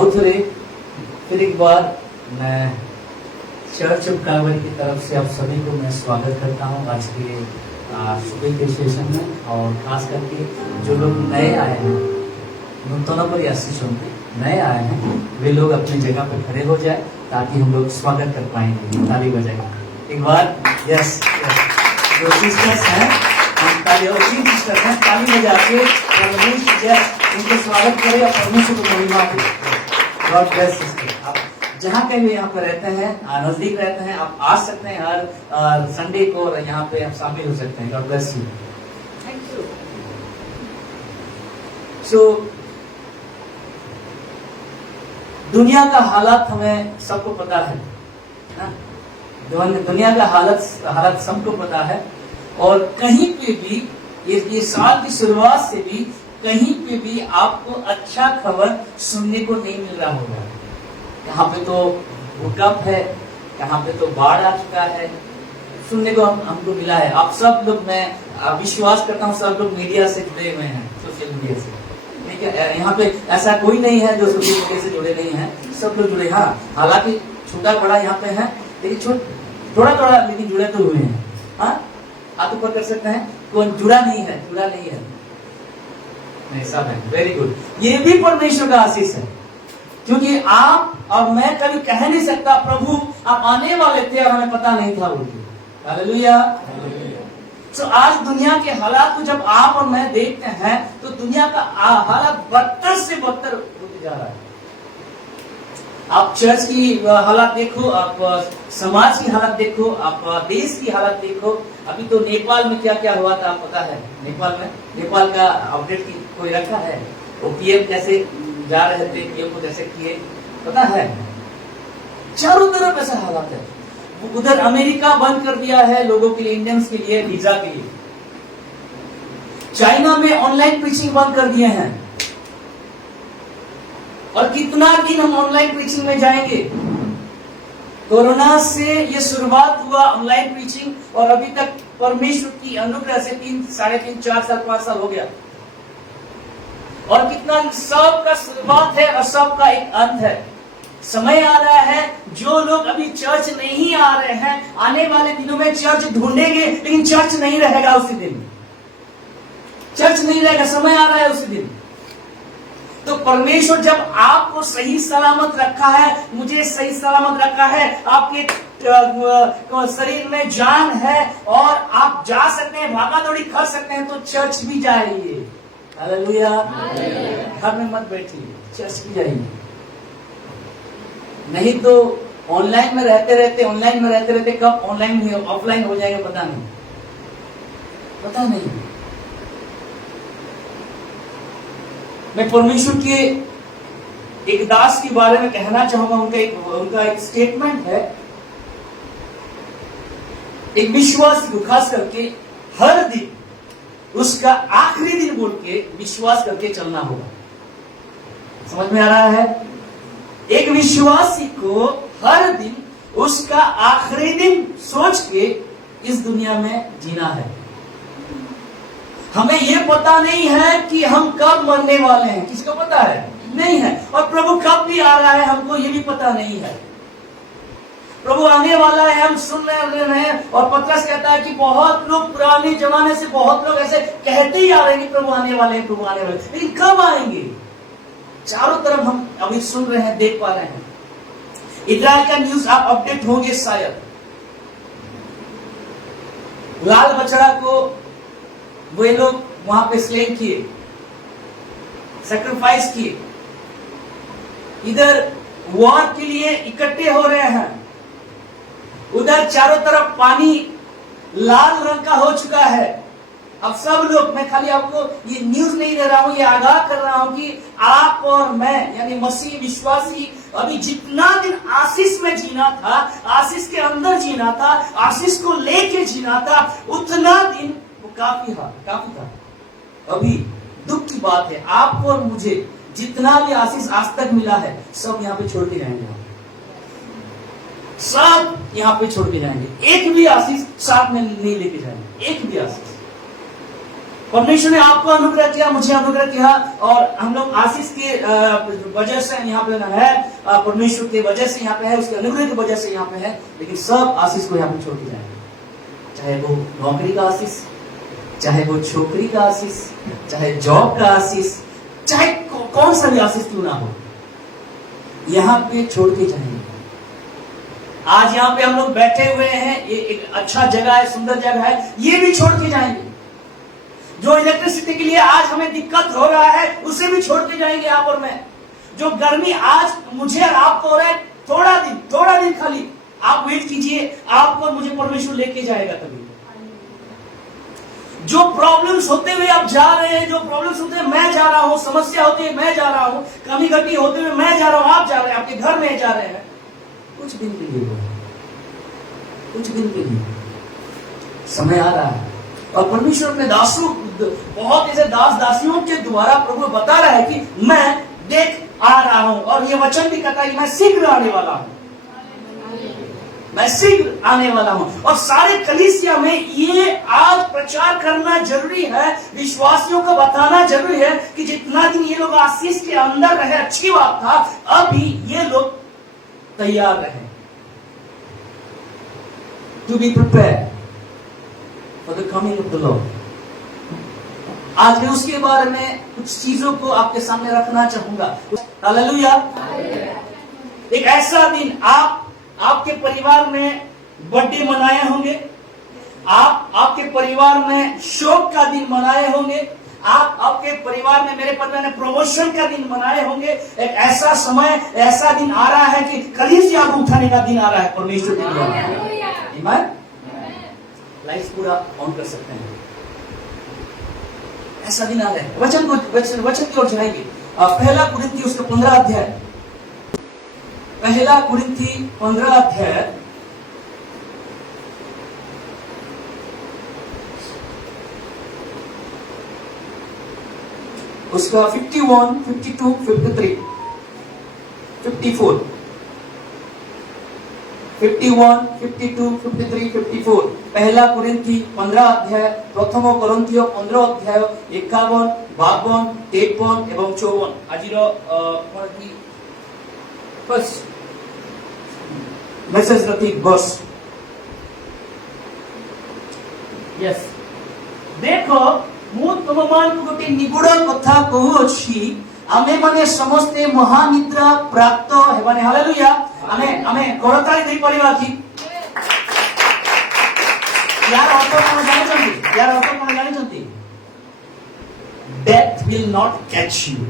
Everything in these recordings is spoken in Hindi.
आउथरे फिर एक बार मैं चर्च ऑफ कैलवरी की तरफ से आप सभी को मैं स्वागत करता हूँ आज के सुबह के सेशन में। और खास करके जो लोग नए आए हैं, नूतनों पर आशीष होंगे, नए आए हैं, वे लोग अपनी जगह पर खड़े हो जाए ताकि हम लोग स्वागत कर पाएंगे। ताली बजाएंगे एक बार। यस, जो सिस्टर्स हैं सिस्टर्स हैं, ताली बजा के उनको स्वागत करें और परमेश्वर को महिमा दे। God bless sister. आप जहाँ कहीं भी यहाँ पर रहते हैं, नजदीक रहते हैं, आप आ सकते हैं हर संडे को और यहाँ पे आप शामिल हो सकते हैं। God bless you. Thank you. So दुनिया का हालात हमें सबको पता है ना? दुनिया का हालत सबको पता है। और कहीं पे भी ये साल की शुरुआत से भी कहीं पे भी आपको अच्छा खबर सुनने को नहीं मिल रहा होगा। यहाँ पे तो भूकंप है, यहाँ पे तो बाढ़ आ चुका है, सुनने को हमको मिला है। आप सब लोग, मैं विश्वास करता हूँ सब लोग मीडिया से जुड़े हुए हैं, सोशल मीडिया से। ठीक है, यहाँ पे ऐसा कोई नहीं है जो सोशल मीडिया से जुड़े नहीं है, सब लोग जुड़े। हाँ, हालांकि छोटा बड़ा यहाँ पे है, लेकिन थोड़ा थोड़ा लेकिन जुड़े तो हुए हैं। हाँ, हाथ ऊपर कर सकते हैं, कौन जुड़ा नहीं है? जुड़ा नहीं है, नहीं, सब है। Very good. ये भी परमेश्वर का आशीष है, क्योंकि आप और मैं कभी कह नहीं सकता प्रभु आप आने वाले थे और हमें पता नहीं था। हालेलुया। तो आज दुनिया के हालात को जब आप और मैं देखते हैं तो दुनिया का हालात बदतर से बदतर होते जा रहा है। आप चर्च की हालात देखो, आप समाज की हालत देखो, आप देश की हालत देखो। अभी तो नेपाल में क्या क्या हुआ था पता है? नेपाल का अपडेट कोई रखा है? वो पीएम कैसे जा रहे थे, पीएम को कैसे किए पता है? चारों तरफ ऐसा हालात है। उधर अमेरिका बंद कर दिया है लोगों के लिए, इंडियंस के लिए, वीजा के लिए। चाइना में ऑनलाइन प्रीचिंग बंद कर दिए हैं। और कितना दिन हम ऑनलाइन प्रीचिंग में जाएंगे? कोरोना से ये शुरुआत हुआ ऑनलाइन प्रीचिंग, और अभी तक परमेश्वर की अनुग्रह से 3, 3.5, 4 साल, 5 साल हो गया। और कितना सबका शुरुआत है और सबका एक अंत है। समय आ रहा है, जो लोग अभी चर्च नहीं आ रहे हैं, आने वाले दिनों में चर्च ढूंढेंगे, लेकिन चर्च नहीं रहेगा उसी दिन। चर्च नहीं रहेगा, समय आ रहा है उसी दिन। तो परमेश्वर जब आपको सही सलामत रखा है, मुझे सही सलामत रखा है, आपके शरीर में जान है और आप जा सकते हैं, भागा दौड़ी कर सकते हैं, तो चर्च भी जाइए। हालेलुया। घर में मत बैठिए, चर्च भी जाइए। नहीं तो ऑनलाइन में रहते रहते कब ऑनलाइन ऑफलाइन हो जाएगा पता नहीं। मैं परमेश्वर के एक दास के बारे में कहना चाहूंगा। उनका एक स्टेटमेंट है, एक विश्वास को खास करके हर दिन उसका आखिरी दिन बोल के विश्वास करके चलना होगा। समझ में आ रहा है? एक विश्वासी को हर दिन उसका आखिरी दिन सोच के इस दुनिया में जीना है। हमें यह पता नहीं है कि हम कब मरने वाले हैं, किसको पता है? नहीं है। और प्रभु कब भी आ रहा है हमको ये भी पता नहीं है। प्रभु आने वाला है, हम सुन रहे हैं। और पतरस कहता है कि बहुत लोग पुराने जमाने से बहुत लोग ऐसे कहते ही आ रहे हैं कि प्रभु आने वाले हैं, प्रभु आने वाले, लेकिन कब आएंगे? चारों तरफ हम अभी सुन रहे हैं, देख पा रहे हैं। इजराइल का न्यूज आप अपडेट होंगे शायद। लाल बछड़ा को वे लोग वहां पे स्लेन किए, सैक्रिफाइस किए। इधर वॉर के लिए इकट्ठे हो रहे हैं, उधर चारों तरफ पानी लाल रंग का हो चुका है। अब सब लोग, मैं खाली आपको ये न्यूज नहीं दे रहा हूं, ये आगाह कर रहा हूं कि आप और मैं यानी मसीह विश्वासी अभी जितना दिन आशीष में जीना था, आशीष के अंदर जीना था, आशीष को लेके जीना था, उतना दिन वो काफी था। अभी दुख की बात है, आपको और मुझे जितना भी आशीष आज तक मिला है सब यहाँ पे छोड़ के जाएंगे। सब यहाँ पे छोड़ के जाएंगे, एक भी आशीष साथ में नहीं लेके जाएंगे, एक भी आशीष। परमेश्वर ने आपको अनुग्रह किया, मुझे अनुग्रह किया, और हम लोग आशीष के वजह से यहाँ पे है, परमेश्वर के वजह से यहाँ पे है, उसके अनुग्रह की वजह से यहाँ पे है। लेकिन सब आशीष को यहाँ पे छोड़ के जाएंगे, चाहे वो नौकरी का आशीष, चाहे वो छोकरी का आशीष, चाहे जॉब का आशीष, चाहे कौन सा भी आशीष क्यों ना हो, यहाँ पे छोड़ के जाएंगे। आज यहाँ पे हम लोग बैठे हुए हैं, ये एक अच्छा जगह है, सुंदर जगह है, ये भी छोड़ के जाएंगे। जो इलेक्ट्रिसिटी के लिए आज हमें दिक्कत हो रहा है, उसे भी छोड़ के जाएंगे आप और मैं। जो गर्मी आज मुझे और आपको हो रहा है, थोड़ा दिन खाली आप वेट कीजिए, आपको और मुझे परमेश्वर लेके जाएगा तभी। जो प्रॉब्लम्स होते हुए आप जा रहे हैं, जो प्रॉब्लम्स होते हुए मैं जा रहा हूं, समस्या होती है मैं जा रहा हूं, कमी घटी होते हुए मैं जा रहा हूं, आप जा रहे हैं, आपके घर में जा रहे हैं, कुछ दिन के लिए, कुछ दिन के लिए समय आ रहा है। और परमेश्वर अपने दासों, बहुत ऐसे दास दासियों के द्वारा प्रभु बता रहा है कि मैं देख आ रहा हूं, और ये वचन भी कहता है कि मैं शीघ्र आने वाला हूं, मैं शीघ्र आने वाला हूं। और सारे कलीसिया में ये आज प्रचार करना जरूरी है, विश्वासियों को बताना जरूरी है कि जितना दिन ये लोग आशीष के अंदर रहे अच्छी बात था, अभी ये लोग तैयार रहे, to be prepared for the coming of the Lord. आज मैं उसके बारे में कुछ चीजों को आपके सामने रखना चाहूंगा। हालेलुया। एक ऐसा दिन आपके परिवार में बर्थडे मनाए होंगे, आपके परिवार में शोक का दिन मनाए होंगे, आपके परिवार में, मेरे परिवार में प्रमोशन का दिन मनाए होंगे। एक ऐसा समय, ऐसा दिन आ रहा है कि कलीसिया को उठाने का दिन आ रहा है परमेश्वर के द्वारा। लाइट्स पूरा ऑन कर सकते हैं, ऐसा दिन आ रहा है। वचन की ओर जाएंगे। पहला कुरिन्थी उसका 15 अध्याय, पहला कुरिन्थी 15 अध्याय उसका 51, 52, 53, 54, 51, 52, 53, 54। पहला कुरिन्थी 15 अध्याय, प्रथम कोरिन्थियो 15 अध्याय 51, 52, 53 एवं 54। आज फर्स्ट मेसेज रखी बस। यस, देखो ମୁଁ ତୁମମାନଙ୍କୁ ଗୋଟେ ନିଗୁଡ କଥା କହୁଅଛି, ଆମେ ମାନେ ସମସ୍ତେ ମହାନିଦ୍ରା ପ୍ରାପ୍ତ ହେବାନି। ହାଲେଲୁୟା। ଆମେ କରତାଳି ଦେଇ ପାରିବା କି? यार अर्थ कौन ଜାଣିଛନ୍ତି? Death will not catch you.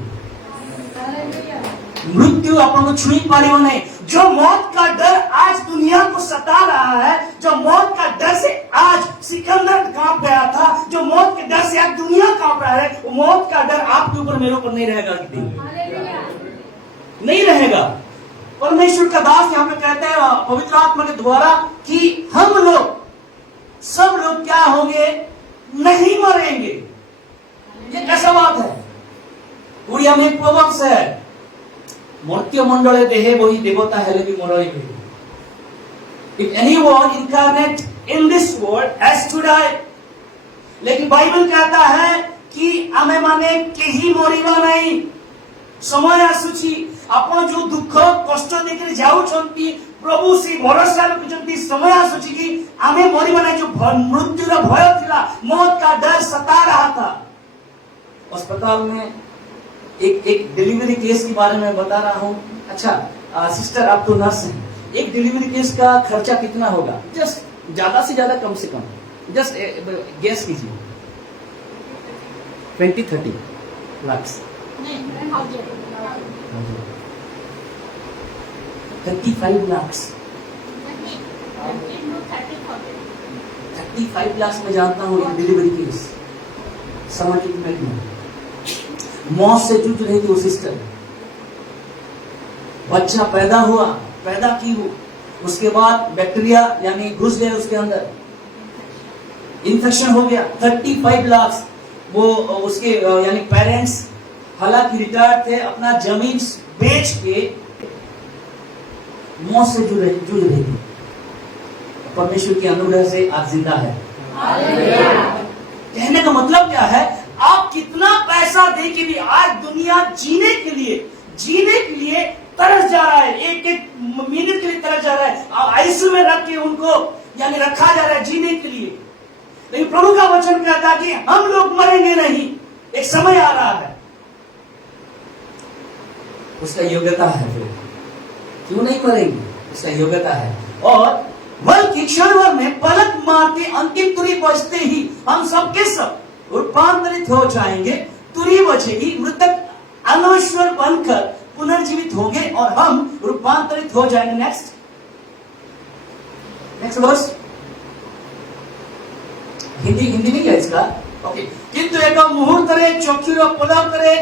मृत्यु आपको छुई पारियो नहीं। जो मौत का डर आज दुनिया को सता रहा है, जो मौत का डर से आज सिकंदर कांप गया था, जो मौत के डर से आज दुनिया कांप रहा है, वो मौत का डर आपके ऊपर, मेरे ऊपर नहीं रहेगा, नहीं रहेगा। परमेश्वर का दास यहाँ पे कहते हैं पवित्र आत्मा के द्वारा कि हम लोग, सब लोग क्या होंगे? नहीं मरेंगे। ये कैसा बात है? उड़िया में एक प्रोवर्ब्स है, मर्त्य मंडले देहे वही देवता हेले भी मरई भी। If anyone incarnate in this world has to die, लेकिन बाइबल कहता है कि आमे माने केही मरिबा नहीं। समय आसुची, आपण जो दुख कष्ट देखिरे जाउछंती, प्रभु से भरोसा रखुछंती, समय आसुची कि आमे मरिबा नहीं। जो मृत्युर भय थिला, मौत का डर सता रहा था, अस्पताल में एक डिलीवरी केस के बारे में बता रहा हूँ। अच्छा सिस्टर, आप तो नर्स हैं, एक डिलीवरी केस का खर्चा कितना होगा? जस्ट ज्यादा से ज्यादा, कम से कम, जस्ट गेस कीजिए। 20-30 लाख, 35 लाख, 35 लाख में जानता हूँ एक डिलीवरी केस। समझ में मौत से जूझ रही थी वो सिस्टर। बच्चा पैदा हुआ, पैदा की हो, उसके बाद बैक्टीरिया यानी घुस गए उसके अंदर, इन्फेक्शन हो गया। 35 लाख वो उसके यानी पेरेंट्स, हालांकि रिटायर्ड थे, अपना जमीन बेच के मौत से जूझ रही थी। परमेश्वर की अनुग्रह से आज जिंदा है। कहने का मतलब क्या है? आप कितना पैसा दे के भी आज दुनिया जीने के लिए तरस जा रहा है, एक एक मिनट के लिए तरस जा रहा है। आईसीयू में रख के उनको यानी रखा जा रहा है जीने के लिए। लेकिन प्रभु का वचन कहता है कि हम लोग मरेंगे नहीं, एक समय आ रहा है, उसका योग्यता है। फिर क्यों नहीं मरेंगे? उसका योग्यता है। और बल्कि क्षण भर में पलक मारते अंतिम तुरी बजते ही हम सब के सब रूपांतरित हो जाएंगे। तुरी बजेगी, मृतक अनश्वर बनकर पुनर्जीवित होंगे और हम रूपांतरित हो जाएंगे। Next verse. हिंदी नहीं है इसका, ओके। किंतु एक मुहूर्तरे चक्षुर पलकरे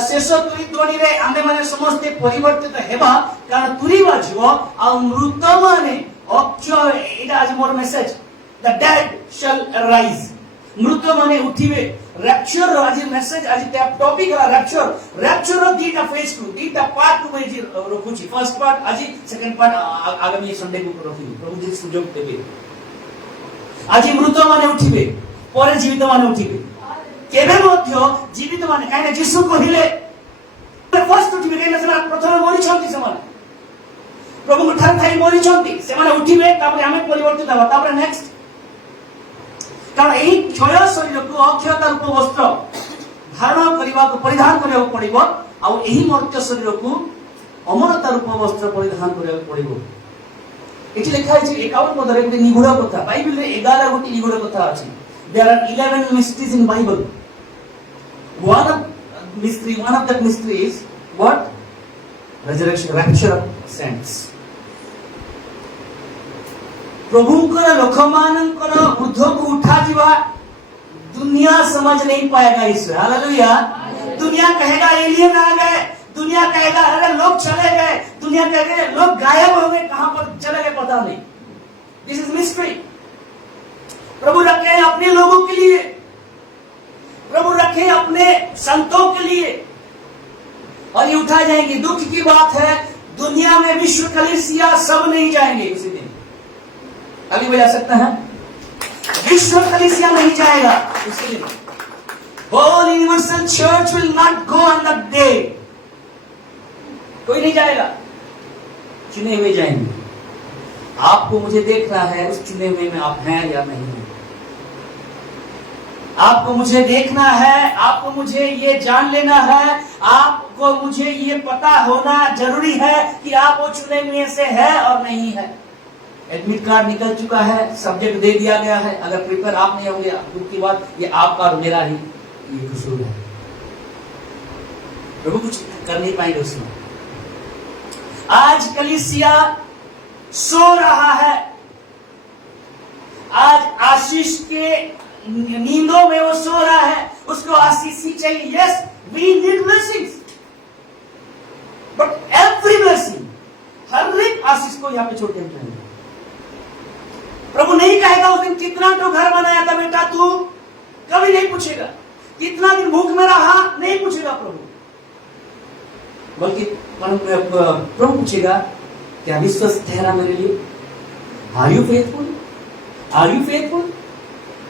शेष तुरी ध्वनिरे आमे माने समस्ते परिवर्तित हेबा, कारण तुरी बाजिबो आ मृत माने अक्षर। एटा आज मोर message, the dead shall rise. मृत माने उठिबे। रैप्चर आज मेसेज, आज टॉपिक है रैप्चर रो दीटा फेज टू, दीटा पार्ट टू में जी रखुची। फर्स्ट पार्ट आज, सेकंड पार्ट आगामी संडे को रखिबी। प्रभु जी सुजोग देबे। आज मृत माने उठिबे, परे जीवित माने उठिबे। केबे मध्य जीवित माने काहे जीसु कहिले फर्स्ट उठिबे, काहे से प्रथम मरि छथि समान प्रभु ठार थाई मरि छथि, से माने उठिबे, तापर हमें परिवर्तित हबा। तापर नेक्स्ट, कारण एही क्षय शरीर को अक्षयता रूप वस्त्र धारण करबा को परिधान करबा पड़िबो, आ एही मर्त्य शरीर को अमरता रूप वस्त्र परिधान करबा पड़िबो। एठी लिखा है 51 पदरे गोटे निगूढ़ कथा। बाइबल रे 11 गोटे निगूढ़ कथा अछि। There are 11 mysteries in Bible. One of that mystery is what? Resurrection, rapture of saints. प्रभुंकर लोकमानंकर Buddha को उठा दिवा दुनिया समझ नहीं पाएगा ईश्वर। हालेलुया। दुनिया कहेगा एलियन आ गए, दुनिया कहेगा अरे लोग चले गए, दुनिया कहेगा लोग गायब हो गए, कहां पर चले गए पता नहीं। This is mystery. प्रभु रखे हैं अपने लोगों के लिए, प्रभु रखे हैं अपने संतों के लिए, और ये उठाए जाएंगे। दुख की बात है, दुनिया में विश्व कलीसिया सब नहीं जाएंगे उसी दिन। अभी बजा सकते हैं, विश्व कलीसिया नहीं जाएगा उसी दिन। Whole universal church will not go on that day. कोई नहीं जाएगा, चुने हुए जाएंगे। आपको मुझे देखना है उस चुने हुए में आप हैं या नहीं हैं। आपको मुझे देखना है, आपको मुझे ये जान लेना है, आपको मुझे ये पता होना जरूरी है कि आप वो चुने हुए से है और नहीं है। एडमिट कार्ड निकल चुका है, सब्जेक्ट दे दिया गया है। अगर प्रिपेयर आप नहीं होंगे, दुख की बात, ये आपका और मेरा ही ये कसूर है। प्रभु कुछ कर नहीं पाएंगे उसमें। आज कलीसिया सो रहा है, आज आशीष के नींदों में वो सो रहा है, उसको आशीष ही चाहिए। Yes, we need blessings, but every blessing, हर एक आशीष को यहाँ पे छोड़ देना चाहिए। प्रभु नहीं कहेगा उस दिन कितना तो घर बनाया था बेटा तू, कभी नहीं पूछेगा। कितना दिन भूख में रहा, नहीं पूछेगा प्रभु, बल्कि प्रभु पूछेगा क्या विश्वास ठहरा मेरे लिए? Are you faithful? Are you faithful?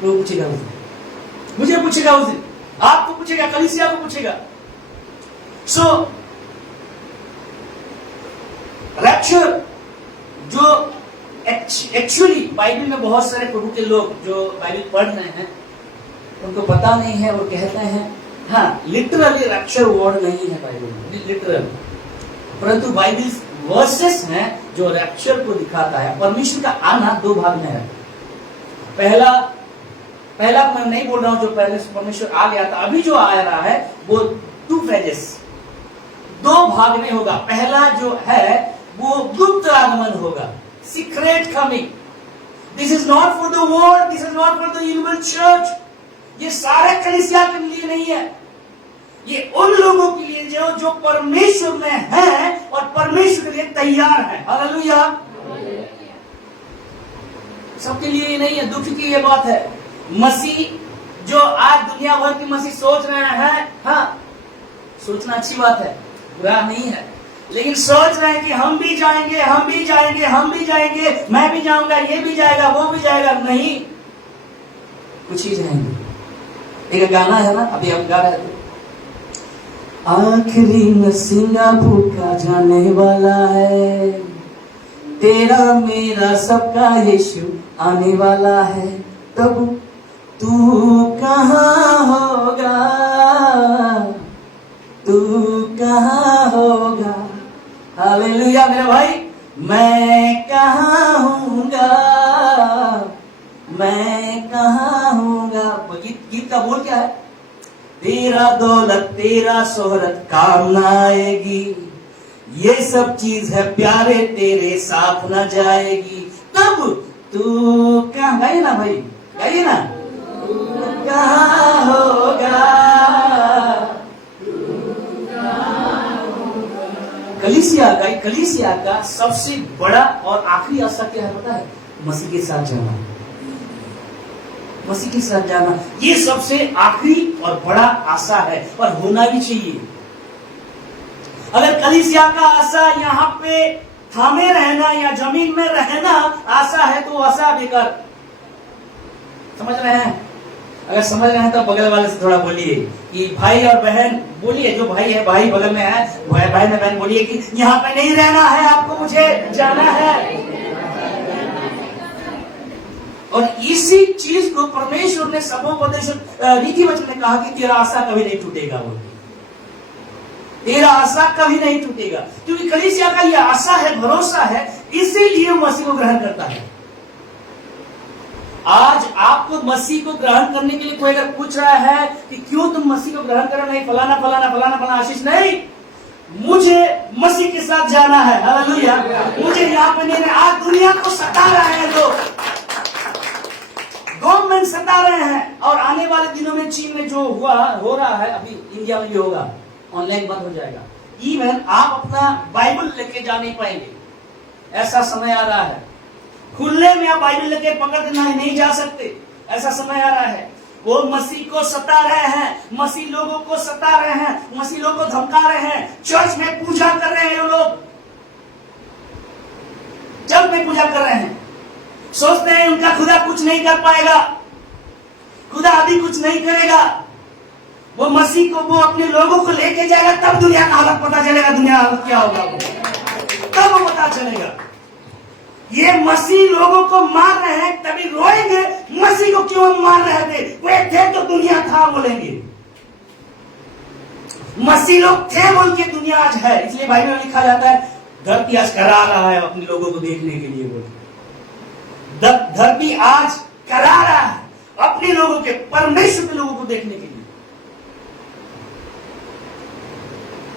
प्रभु पूछेगा उस दिन, मुझे पूछेगा उस दिन, आपको पूछेगा, कलीसिया को पूछेगा। सो रैप्चर जो एक्चुअली बाइबल में बहुत सारे प्रभु के लोग जो बाइबल पढ़ रहे हैं उनको पता नहीं है और कहते हैं हाँ लिटरली रैप्चर वर्ड नहीं है बाइबल में, लिटरल, परंतु बाइबल वर्सेस हैं जो रैप्चर को दिखाता है। परमेश्वर का आना दो भाग में है। पहला मैं नहीं बोल रहा हूं जो पहले परमेश्वर आ गया था, अभी जो आ रहा है वो 2 फेजेस, 2 भाग में होगा। पहला जो है वो गुप्त आगमन होगा, secret coming. This is not for the world, this is not for the universal church. ये सारे कलीसिया के लिए नहीं है, ये उन लोगों के लिए जो परमेश्वर में है और परमेश्वर के लिए तैयार है। हालेलुया। सबके लिए ये नहीं है। दुख की ये बात है, मसीह जो आज दुनिया भर की मसीह सोच रहे हैं, हाँ सोचना अच्छी बात है, बुरा नहीं है, लेकिन सोच रहे हैं कि हम भी जाएंगे, हम भी जाएंगे, हम भी जाएंगे, मैं भी जाऊंगा, ये भी जाएगा, वो भी जाएगा। नहीं, कुछ ही जाएंगे। एक गाना है ना, अभी हम गा रहे थे, आखिरी में सिंगापुर का जाने वाला है, तेरा मेरा सबका यीशु आने वाला है, तब तू कहाँ होगा, तू कहाँ होगा। हालेलुया मेरे भाई, मैं कहाँ हूँगा, मैं कहाँ हूँगा। गीत का बोल क्या है? तेरा दौलत तेरा शोहरत काम न आएगी, ये सब चीज है प्यारे तेरे साथ न जाएगी, तब तू कहाँ, गाइए ना भाई, गाइए ना, कहाँ होगा। कलीसिया का सबसे बड़ा और आखिरी आशा क्या है पता है? मसीह के साथ जाना, मसीह के साथ जाना, ये सबसे आखिरी और बड़ा आशा है और होना भी चाहिए। अगर कलीसिया का आशा यहाँ पे थामे रहना या जमीन में रहना आशा है तो आशा बेकार। समझ रहे हैं? अगर समझ रहे हैं तो बगल वाले से थोड़ा बोलिए कि भाई और बहन, बोलिए जो भाई है, भाई बगल में है, भाई में बहन, बोलिए कि यहाँ पे नहीं रहना है, आपको मुझे जाना है। और इसी चीज को परमेश्वर ने सबोपदेश रीति वचन में कहा कि तेरा आशा कभी नहीं टूटेगा, वो तेरा आशा कभी नहीं टूटेगा, क्योंकि कलीसिया का यह आशा है, भरोसा है, इसीलिए मसीह को ग्रहण करता है। आज आपको मसीह को ग्रहण करने के लिए कोई अगर पूछ रहा है कि क्यों तुम मसीह को ग्रहण करो, नहीं फलाना फलाना फलाना फलाना आशीष नहीं, मुझे मसीह के साथ जाना है। हालेलुया, मुझे यहाँ पे नहीं, आज दुनिया को सता रहे हैं लोग, गवर्नमेंट सता रहे हैं, और आने वाले दिनों में चीन में जो हो रहा है, अभी इंडिया में भी होगा, ऑनलाइन बंद हो जाएगा। इवन आप अपना बाइबल लेके जा नहीं पाएंगे, ऐसा समय आ रहा है। खुले में आप बाइबल लेके पकड़ के नहीं जा सकते, ऐसा समय आ रहा है। वो मसीह को सता रहे हैं, मसीह लोगों को सता रहे हैं, मसीह लोगों को धमका रहे हैं। चर्च में पूजा कर रहे हैं लोग, चर्च में पूजा कर रहे हैं, सोचते हैं उनका खुदा कुछ नहीं कर पाएगा, खुदा अभी कुछ नहीं करेगा। वो मसीह को, वो अपने लोगों को लेके जाएगा, तब दुनिया का हालत पता चलेगा, दुनिया का हालत क्या होगा, तब वो पता चलेगा। ये मसीह लोगों को मार रहे हैं, तभी रोएंगे मसीह को क्यों मार रहे थे, वे थे तो दुनिया था बोलेंगे। मसीह लोग थे बोल के दुनिया आज है। इसलिए बाइबल में लिखा जाता है धरती आज करा रहा है अपने लोगों को देखने के लिए, बोल धरती आज करा रहा है अपने लोगों के, परमेश्वर के लोगों को देखने के लिए।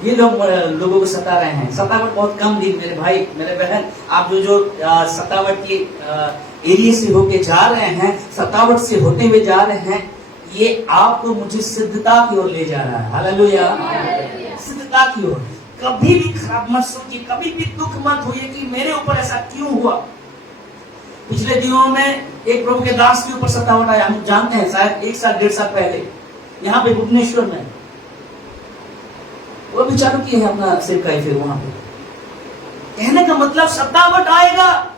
ये लोग लोगों को सता रहे हैं। सतावट बहुत कम दिन, मेरे भाई मेरे बहन, आप जो सतावट के एरिया से होके जा रहे हैं, सतावट से होते हुए जा रहे हैं, ये आपको मुझे सिद्धता की ओर ले जा रहा है। हालेलुया, सिद्धता की ओर। कभी भी खराब मत सोचिए, कभी भी दुख मत होइए कि मेरे ऊपर ऐसा क्यों हुआ। पिछले दिनों में एक प्रभु के दास के ऊपर सतावट आया, हम जानते हैं, शायद 1 साल 1.5 साल पहले यहाँ पे भुवनेश्वर में वो भी चालू किए हैं अपना सेवकाई। फिर वहां पे कहने का मतलब सतावट आएगा,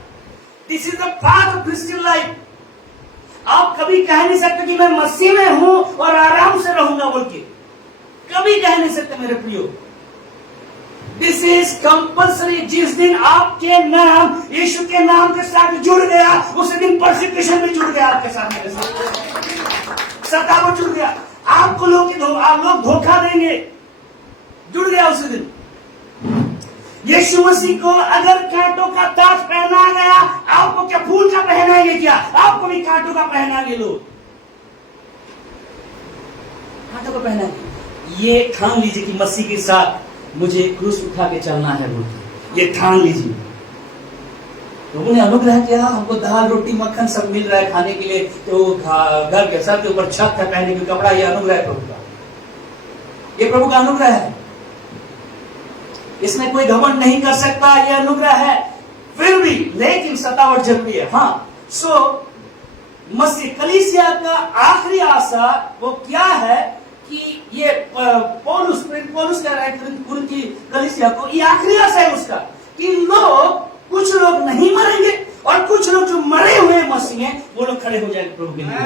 this is the part of Christian life. आप कभी कह नहीं सकते कि मैं मसीह में हूं और आराम से रहूंगा बोल के, कभी कह नहीं सकते मेरे प्रियो। This is compulsory. जिस दिन आपके नाम यीशु के नाम के साथ जुड़ गया, उसी दिन परसिक्यूशन भी जुड़ गया आपके साथ, मेरे साथ सतावट जुड़ गया। आपको लोग धोखा देंगे, जुड़ गया उसी दिन। यीशु मसीह को अगर कांटों का ताज पहना गया, आपको क्या फूल का पहनाएंगे क्या? आपको भी कांटों का पहनाएंगे लोग, कांटों का पहनाएंगे। ये ठान लीजिए कि मसीह के साथ मुझे क्रूस उठा के चलना है बोलते, ये ठान लीजिए। लोगों ने अनुग्रह किया, हमको दाल रोटी मक्खन सब मिल रहा है खाने के लिए, तो घर के सर के ऊपर छत है, पहने के कपड़ा, ये अनुग्रह है प्रभु का, ये प्रभु का अनुग्रह है। इसमें कोई घमंड नहीं कर सकता, ये अनुग्रह है। फिर भी लेकिन सतावट जरूरी है। हाँ, सो मसीह कलीसिया का आखिरी आशा वो क्या है कि ये पौलुस कह रहा है उनकी कलीसिया को, ये आखिरी आशा है उसका कि कुछ लोग नहीं मरेंगे और कुछ लोग जो मरे हुए मसीह हैं वो लोग खड़े हो जाएंगे प्रभु के लिए।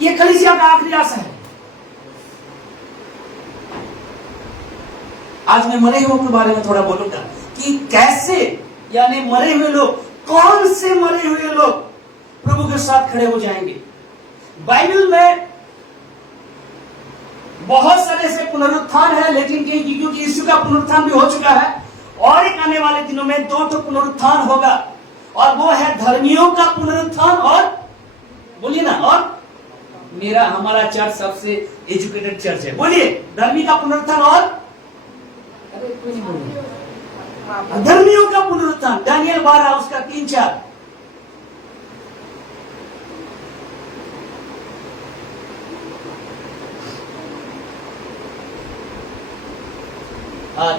ये कलीसिया का आखिरी आशा है। आज मैं मरे हुए के बारे में थोड़ा बोलूंगा कि कैसे, यानी मरे हुए लोग, कौन से मरे हुए लोग प्रभु के साथ खड़े हो जाएंगे। बाइबल में बहुत सारे ऐसे पुनरुत्थान है, लेकिन क्योंकि यीशु का पुनरुत्थान भी हो चुका है, और एक आने वाले दिनों में 2 पुनरुत्थान होगा, और वो है धर्मियों का पुनरुत्थान, और बोलिए ना, और हमारा चर्च सबसे एजुकेटेड चर्च है, बोलिए, धर्मी का पुनरुत्थान और धर्मियों का पुनरुत्थान। दानियल 12 उसका 3-4।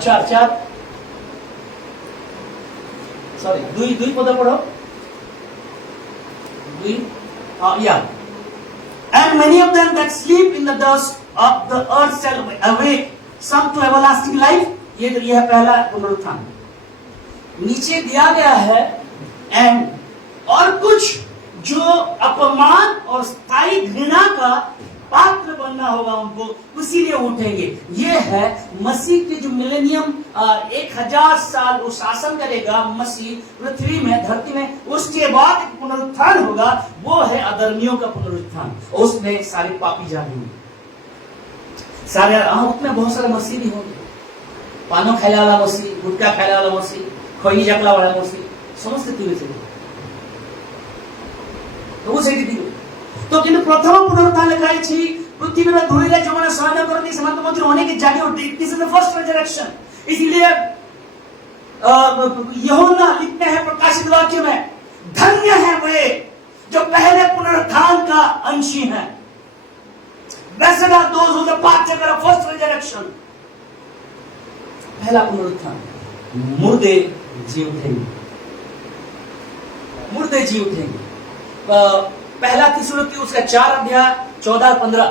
चार सॉरी, दुई पद पढ़ो, yeah. And many of them that sleep in the dust of the earth shall awake, some to everlasting life. ये है पहला पुनरुत्थान। नीचे दिया गया है एंड, और कुछ जो अपमान और स्थायी घृणा का पात्र बनना होगा उनको, उसीलिए उठेंगे। ये है मसीह के जो मिलेनियम 1000 साल वो शासन करेगा मसीह पृथ्वी में, धरती में, उसके बाद एक पुनरुत्थान होगा, वो है अधर्मियों का पुनरुत्थान। उसमें सारे पापी जागेंगे, सारे, उसमें बहुत सारे मसीह भी होंगे, पानो खाने वाला मसीह, गुटखा खाने वाला मसीह, खोई जकला वाला मसीह, समस्त तो वो सेठी तो किंतु प्रथम पुनरुत्थान ଲେଖା ଅଛି पृथ्वीର ଧୂଳିରେ ଯେଉଁମାନେ ଶୟନ କରନ୍ତି ସେମାନଙ୍କ ମଧ୍ୟରୁ ଅନେକ ଜାଗି ଉଠନ୍ତି। This is the first resurrection. इसलिए यूहन्ना लिखते हैं प्रकाशित वाक्य में, धन्य है वे जो पहले पुनरुत्थान का अंशी हैं। Blessed are those who are partaker of first resurrection। पहला पुनरुत्थान, मुर्दे जी उठेंगे, मुर्दे जी उठेंगे। पहला थिस्सलुनीकि उसका 4 अध्याय 14-15।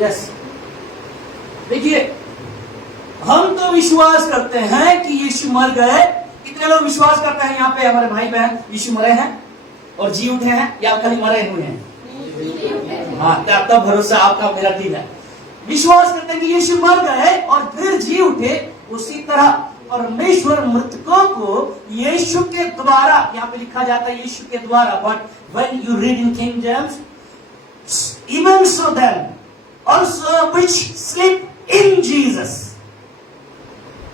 यस, देखिए, हम तो विश्वास करते हैं कि यीशु मर गए। कितने लोग विश्वास करते हैं यहाँ पे हमारे भाई बहन यीशु मरे हैं और जी उठे हैं, या खाली मरे हुए हैं? हाँ, आपका भरोसा, आपका मेरा ठीक है। विश्वास करते हैं कि यीशु मर गए और फिर जी उठे। उसी तरह परमेश्वर मृतकों को यीशु के द्वारा, यहाँ पे लिखा जाता है यीशु के द्वारा, but when you read in king James, even so then also which sleep in Jesus।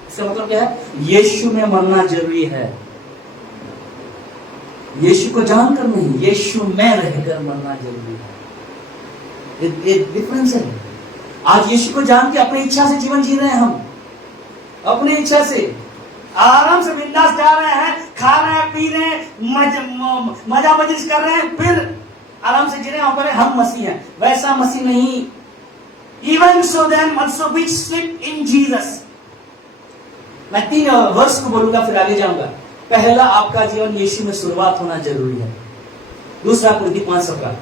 इसका मतलब क्या है? यीशु में मरना जरूरी है, यीशु को जानकर नहीं, यीशु में रहकर मरना जरूरी है। एक डिफरेंस है। आज यीशु को जान के अपनी इच्छा से जीवन जी रहे हैं, हम अपनी इच्छा से आराम से बिंदास जा रहे हैं, खा रहे हैं, पी रहे हैं, मजा मजिश कर रहे हैं, फिर आराम से जी रहे हैं, हम मसीह हैं। वैसा मसीह नहीं। Even so then also which sleep in Jesus। मैं 3 वर्ष को बोलूंगा, फिर आगे जाऊंगा। पहला, आपका जीवन यीशु में शुरुआत होना जरूरी है। दूसरा, कुरिन्थी 5:17,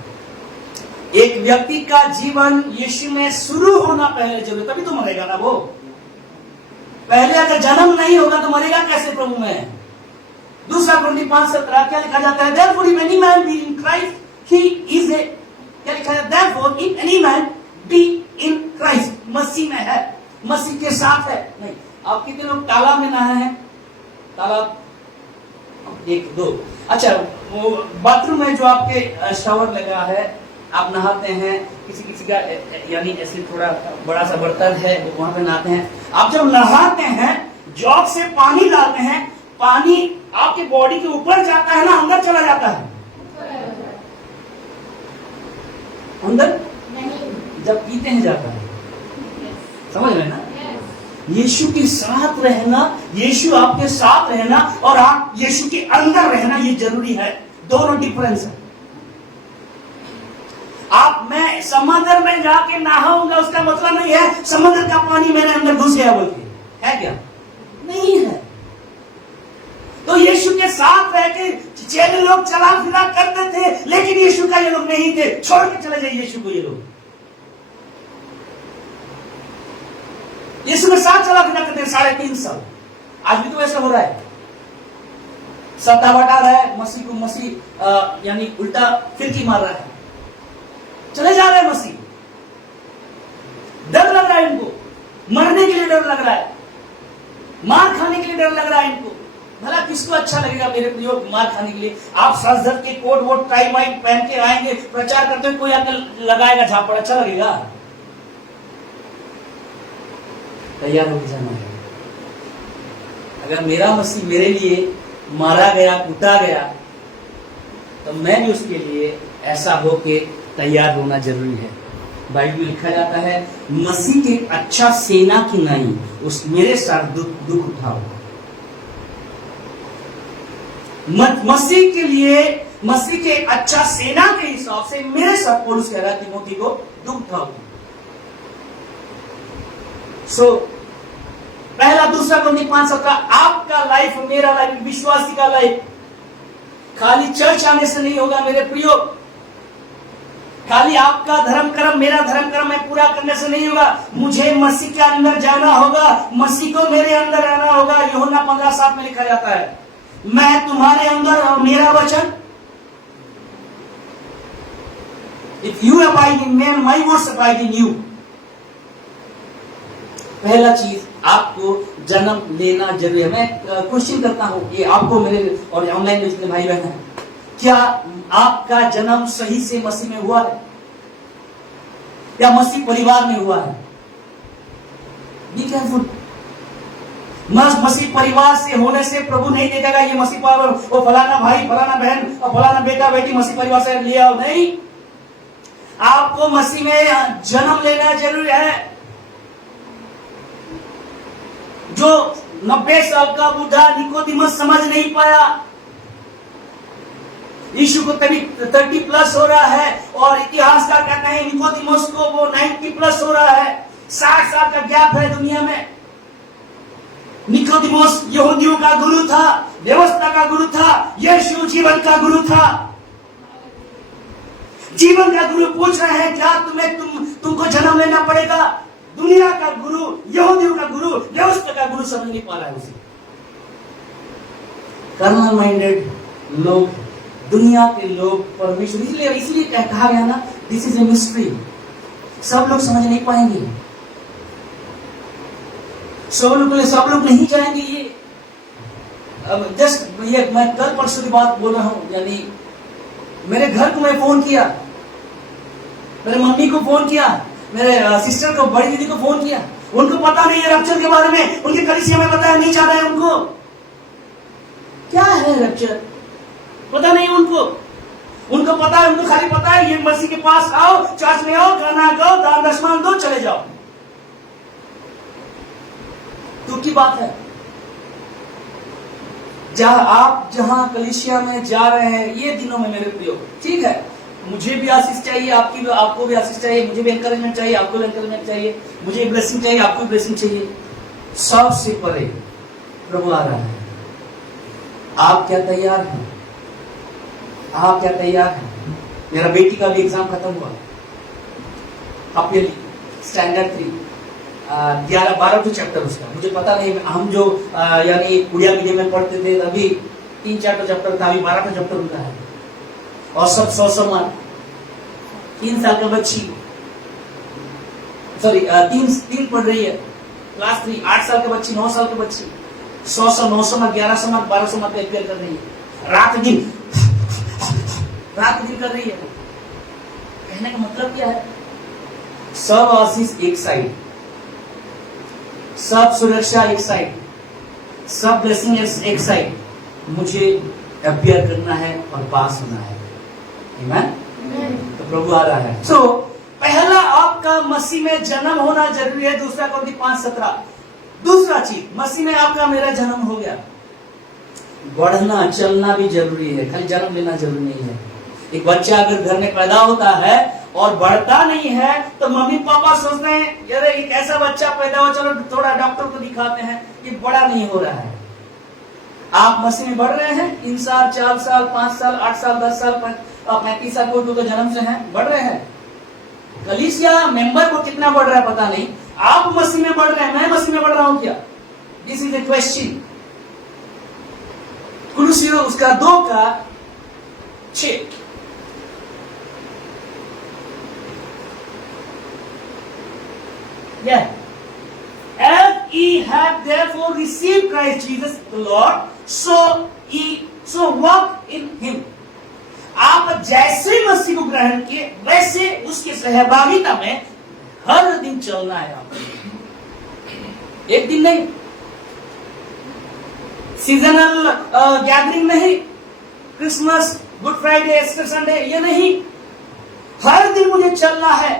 एक व्यक्ति का जीवन यीशु में शुरू होना पहले जरूरी, तभी तो मरेगा ना वो। पहले अगर जन्म नहीं होगा तो मरेगा कैसे प्रभु में? दूसरा कुरिन्थी 5:17 क्या लिखा जाता है? Therefore if any man be in Christ, he is a, क्या लिखा है? Therefore if any man be in Christ, मसीह में है, मसीह के साथ है। नहीं, आप कितने लोग तालाब में नहाए हैं? तालाब 1 2, अच्छा, वो बाथरूम में जो आपके शावर लगा है, आप नहाते हैं, किसी का यानी ऐसे थोड़ा बड़ा सा बर्तन है, वो वहां पे नहाते हैं। आप जब नहाते हैं, जॉग से पानी डालते हैं, पानी आपके बॉडी के ऊपर जाता है ना, अंदर चला जाता है? अंदर नहीं, जब पीते हैं जाता है। समझ रहे हैं ना? यीशु के साथ रहना, यीशु आपके साथ रहना और आप यीशु के अंदर रहना, ये जरूरी है। दोनों डिफरेंस है। आप, मैं समुद्र में जाके नहाऊंगा, उसका मतलब नहीं है समुद्र का पानी मेरे अंदर घुस गया बोल के, है क्या? नहीं है। तो यीशु के साथ रह के चेले लोग चला फिरा करते थे, लेकिन यीशु का ये लोग नहीं थे। छोड़ के चले जाइए यीशु को। ये लोग यीशु के साथ चला फिरा करते 3.5 साल, आज भी तो ऐसा हो रहा है, सत्ता बटा रहा है, मसीह को मसीह यानी उल्टा फिरकी मार रहा है, चले जा रहे हैं मसीह। डर लग रहा है इनको, मरने के लिए डर लग रहा है, मार खाने के लिए डर लग रहा है इनको। भला किसको अच्छा लगेगा मेरे प्रियो मार खाने के लिए? आप सज धज के कोट वोट टाई वाई पहन के आएंगे, प्रचार करते हुए कोई आकर लगाएगा झापड़, अच्छा लगेगा? तैयार हो जाना है। अगर मेरा मसीह मेरे लिए मारा गया, कूटा गया, तो मैं भी उसके लिए ऐसा हो के तैयार होना जरूरी है। बाइबल में लिखा जाता है, मसीह के अच्छा सेना की नहीं, उस मेरे साथ दुख उठाओ। मसीह के लिए, मसीह के अच्छा सेना के हिसाब से मेरे साथ पौलुस कह रहा है तीमोथी को, दुख उठाओ। पहला दूसरा कोरिन्थियों 5:17, आपका लाइफ, मेरा लाइफ, विश्वासी का लाइफ खाली चर्च आने से नहीं होगा मेरे प्रियो। खाली आपका धर्म कर्म, मेरा धर्म कर्म मैं पूरा करने से नहीं होगा। मुझे मसीह के अंदर जाना होगा, मसीह को मेरे अंदर रहना होगा। यूहन्ना 15:7 में लिखा जाता है, मैं तुम्हारे अंदर और मेरा वचन, if you abide in me and my words abide in you. पहला चीज, आपको जन्म लेना जरूरी है। मैं क्वेश्चन करता हूं, ये आपको मेरे और ऑनलाइन में जितने भाई बहन हैं, क्या आपका जन्म सही से मसीह में हुआ है या मसीह परिवार में हुआ है? Be careful. मसीह परिवार से होने से प्रभु नहीं देखेगा ये मसीह परिवार, वो फलाना भाई, फलाना बहन और फलाना बेटा बेटी मसीह परिवार से लिया हो, नहीं। आपको मसीह में जन्म लेना जरूरी है। जो 90 साल का बूढ़ा निकोदिमस समझ नहीं पाया, यीशु को कभी 30 प्लस हो रहा है और इतिहासकार कहते हैं निकोदिमस को वो 90 प्लस हो रहा है। 60 साल का गैप है दुनिया में। निकोदिमस यहूदियों का गुरु था, व्यवस्था का गुरु था, यीशु जीवन का गुरु था। जीवन का गुरु पूछ रहे हैं, क्या तुमको जन्म लेना पड़ेगा? दुनिया का गुरु, यहूदियों का गुरु, व्यवस्था का गुरु समझ नहीं पा रहा है उसे। कर्नल माइंडेड लोग, दुनिया के लोग परमेश्वर, इसलिए कहा गया ना, दिस इज ए मिस्ट्री। सब लोग समझ नहीं पाएंगे, सब लोग नहीं जाएंगे। ये अब जस्ट ये मैं कल परसों की बात बोल रहा हूं, यानी मेरे घर को मैं फोन किया, मेरे मम्मी को फोन किया, मेरे सिस्टर को, बड़ी दीदी को फोन किया। उनको पता नहीं है रप्चर के बारे में, उनके कलीसिया में बताया नहीं चाह रहा है उनको। क्या है रप्चर पता नहीं उनको पता है, उनको खाली पता है ये मसीह के पास आओ, चर्च में आओ, गाना गाओ, दान दशमान दो, चले जाओ। तो की बात है, आप जहां कलीसिया में जा रहे हैं ये दिनों में मेरे प्रियो, ठीक है, मुझे भी आशीष चाहिए, आपको भी आशीष चाहिए, मुझे भी एनकरेजमेंट चाहिए, आपको भी एनकरेजमेंट चाहिए, मुझे ब्लेसिंग चाहिए, आपको भी ब्लेसिंग चाहिए। सबसे परे प्रभु आ रहा है। आप क्या तैयार हैं? आप क्या तैयार हैं? मेरा बेटी का भी एग्जाम खत्म हुआ, अपने स्टैंडर्ड 3, 11-12 चैप्टर उसका, मुझे पता नहीं। हम जो यानी उड़िया मीडियम में पढ़ते थे तभी 3-4 चैप्टर था, अभी 12 चैप्टर उनका है और सब 100 मार्क। 3 साल का बच्ची, सॉरी 3 पढ़ रही है, क्लास 3, 8 साल का बच्ची, 9 साल की बच्ची, 100 900 मार्क, 1100 मार्क, 1200 मार्क अपेयर कर रही है, रात दिन कर रही है। कहने का मतलब क्या है? सब आशीष एक साइड, सब सुरक्षा एक साइड, सब ब्लेसिंग एक साइड, मुझे अपियर करना है और पास होना है। आमीन। तो प्रभु आ रहा है। पहला आपका मसीह में जन्म होना जरूरी है। दूसरा कोरिन्थियों 5:17। दूसरा चीज, मसीह में आपका मेरा जन्म हो गया, बढ़ना चलना भी जरूरी है, खाली जन्म लेना जरूरी नहीं है। एक बच्चा अगर घर में पैदा होता है और बढ़ता नहीं है तो मम्मी पापा सोचते हैं यार एक ऐसा बच्चा पैदा हो, चलो थोड़ा डॉक्टर को दिखाते हैं, ये बड़ा नहीं हो रहा है। आप मसीह में बढ़ रहे हैं, 3 साल 4 साल 5 साल 8 साल 10 साल 35 साल को तो जन्म से हैं, बढ़ रहे हैं। कलीसिया मेंबर को कितना बढ़ रहा है पता नहीं, आप मसीह में बढ़ रहे हैं, मैं मसीह में बढ़ रहा हूं क्या? This is a question. कुलुसियों उसका 2 का 6। Yeah. As ye have therefore received Christ Jesus the Lord, so walk in Him. आप जैसे मसीह को ग्रहण किए वैसे उसकी सहभागिता में हर दिन चलना है आपको। एक दिन नहीं, सीजनल गैदरिंग नहीं, Christmas, good Friday, Easter Sunday, ये नहीं, हर दिन मुझे चलना है।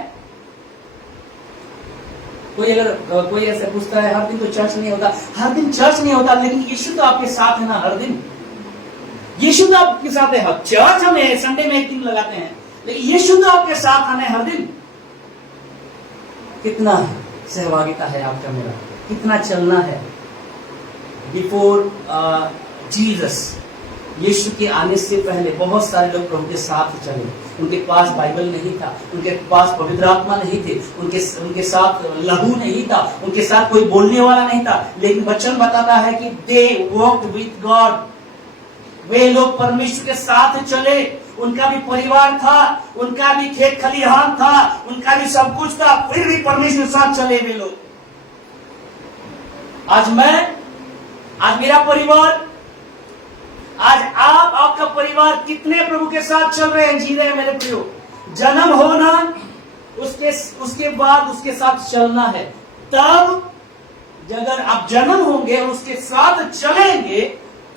कोई ऐसे पूछता है हर दिन तो चर्च नहीं होता। हर दिन चर्च नहीं होता, लेकिन यीशु तो आपके साथ है ना हर दिन। यीशु तो आपके साथ है। चर्च हमें संडे में एक दिन लगाते हैं, लेकिन यीशु तो आपके साथ हमें हर दिन। कितना सहभागिता है आपका मेरा, कितना चलना है बिफोर जीसस। यीशु के आने से पहले बहुत सारे लोग प्रभु के साथ चले। उनके पास बाइबल नहीं था, उनके पास पवित्र आत्मा नहीं थे, उनके साथ लहू नहीं था, उनके साथ कोई बोलने वाला नहीं था, लेकिन वचन बताता है कि दे वॉक्ड विथ गॉड। वे लोग परमेश्वर के साथ चले। उनका भी परिवार था, उनका भी खेत खलिहान था, उनका भी सब कुछ था, फिर भी परमेश्वर के साथ चले वे लोग। आज मेरा परिवार, आज आपका परिवार कितने प्रभु के साथ चल रहे हैं, जी रहे हैं मेरे प्रियो। जन्म होना, उसके बाद उसके साथ चलना है। तब अगर आप जन्म होंगे और उसके साथ चलेंगे,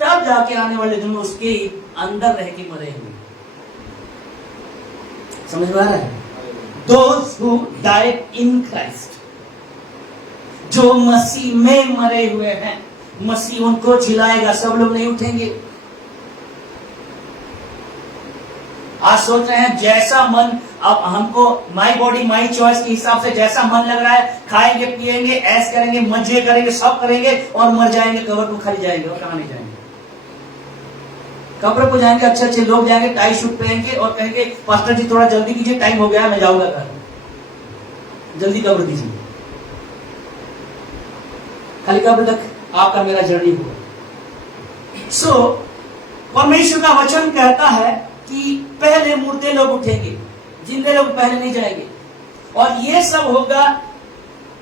तब जाके आने वाले दिन में उसके अंदर रह के मरेंगे। समझ में आ रहा है? Those who died in Christ, जो मसीह में मरे हुए हैं, मसीह उनको जिलाएगा। सब लोग नहीं उठेंगे। आज सोच रहे हैं जैसा मन, अब हमको माई बॉडी माई चॉइस के हिसाब से जैसा मन लग रहा है खाएंगे, पिएंगे, ऐश करेंगे, मजे करेंगे, सब करेंगे और मर जाएंगे, कब्र को खाली जाएंगे। और कहां नहीं जाएंगे? कब्र को जाएंगे, अच्छे अच्छे लोग जाएंगे, टाई शूट पहनेंगे और कहेंगे पास्टर जी थोड़ा जल्दी कीजिए, टाइम हो गया, मैं जाऊंगा घर, जल्दी कब्र दीजिए। खाली कब्र तक आपका मेरा जर्नी हुआ। सो परमेश्वर का वचन कहता है कि पहले मुर्दे लोग उठेंगे, जिंदे लोग पहले नहीं जाएंगे। और ये सब होगा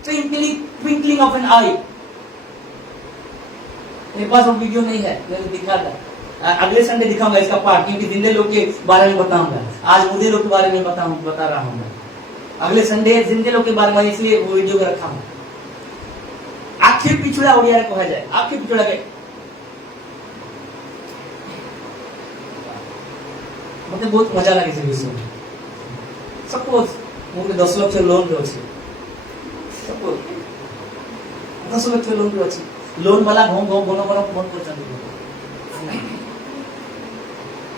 ट्विंकलिंग ऑफ एन आई। मेरे पास वो वीडियो नहीं है, मैंने दिखा था, अगले संडे दिखाऊंगा इसका पार्ट, क्योंकि जिंदे लोग के बारे में बताऊंगा। आज मुर्दे लोग के बारे में बता रहा हूं मैं। अगले संडे जिंदे लोग के बारे में, इसलिए वो वीडियो में रखा हूं। आखिर पिछड़ा ओडिया कहा जाए, आखिर पिछड़ा के मतलब बहुत मजा लगे से विषय। सपोज मुझे 10 लाख लोन पे अच्छे, सपोज 10 लाख लोन पे अच्छे, लोन वाला घोम फोन कर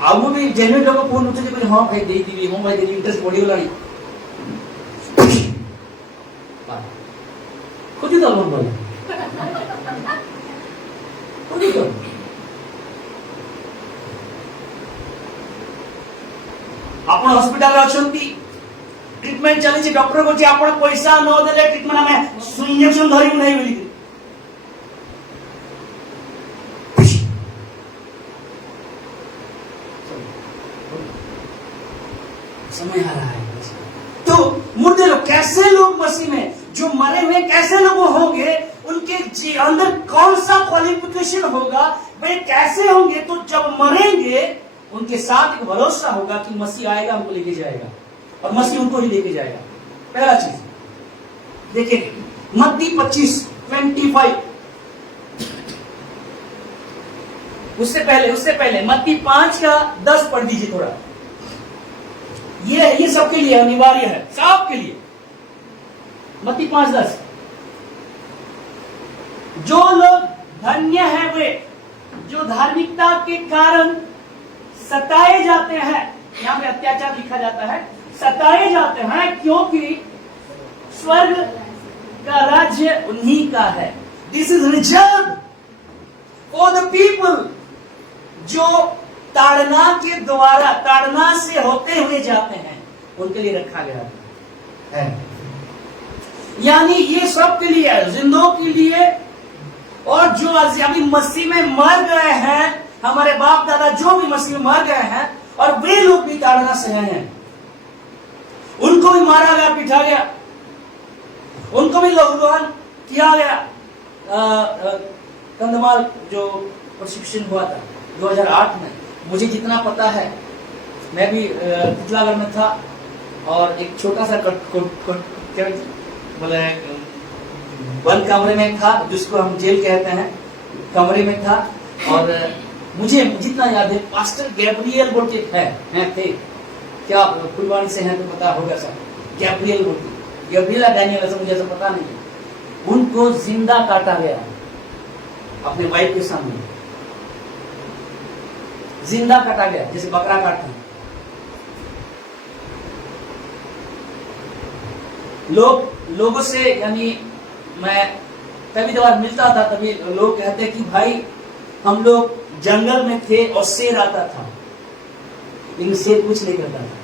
आगु भी जेन्युइन लोग फोन उठे कि हाँ भाई दे दी, हाँ भाई दे दी, इंटरेस्ट बढ़ी गलानी खुद ही तो लोन बोले खुद ही तो। आपण हॉस्पिटल अछंती, ट्रीटमेंट चली, डॉक्टर को आपण पैसा न देले ट्रीटमेंट हमें इंजेक्शन धरिबु नहीं बोली समय आ रहा है। तो मुर्दे लोग, कैसे लोग मसीह में जो मरे हुए कैसे लोग होंगे, उनके अंदर कौन सा क्वालिफिकेशन होगा, वे कैसे होंगे? तो जब मरेंगे उनके साथ एक भरोसा होगा कि मसीह आएगा, हमको लेके जाएगा और मसीह उनको ही लेके जाएगा। पहला चीज देखिए मत्ती 25:25। उससे पहले मत्ती 5:10 पढ़ दीजिए थोड़ा। ये सबके लिए अनिवार्य है, सबके लिए। मत्ती 5:10। जो लोग धन्य है वे जो धार्मिकता के कारण सताए जाते हैं। यहां पे अत्याचार लिखा जाता है, सताए जाते हैं, क्योंकि स्वर्ग का राज्य उन्हीं का है। This is reserve for the people जो ताड़ना से होते हुए जाते हैं, उनके लिए रखा गया है। यानी ये सब के लिए, जिंदों के लिए, और जो अभी मसीह में मर गए हैं हमारे बाप दादा जो भी मसीह में मर गए हैं और वे लोग भी ताड़ना सहे हैं, उनको भी मारा गया, पिटा गया, उनको भी लहूलुहान किया गया। कंधमाल जो प्रशिक्षण हुआ था 2008 में, मुझे जितना पता है, मैं भी पुतलागढ़ में था और एक छोटा सा बोले बंद कमरे में था, जिसको हम जेल कहते हैं, कमरे में था। और मुझे जितना याद है, पास्टर गैब्रियल बोल के थे, क्या फुलवाड़ी से हैं तो पता होगा सब, गैब्रियल बोल के, गैब्रियला डैनियल, ऐसा मुझे ऐसा पता नहीं। उनको जिंदा काटा गया अपने वाइफ के सामने, जिंदा काटा गया जैसे बकरा काटते हैं। लोगों से, यानी मैं कभी कभार मिलता था, तभी लोग कहते कि भाई हम लोग जंगल में थे और शेर आता था, लेकिन शेर कुछ नहीं करता था।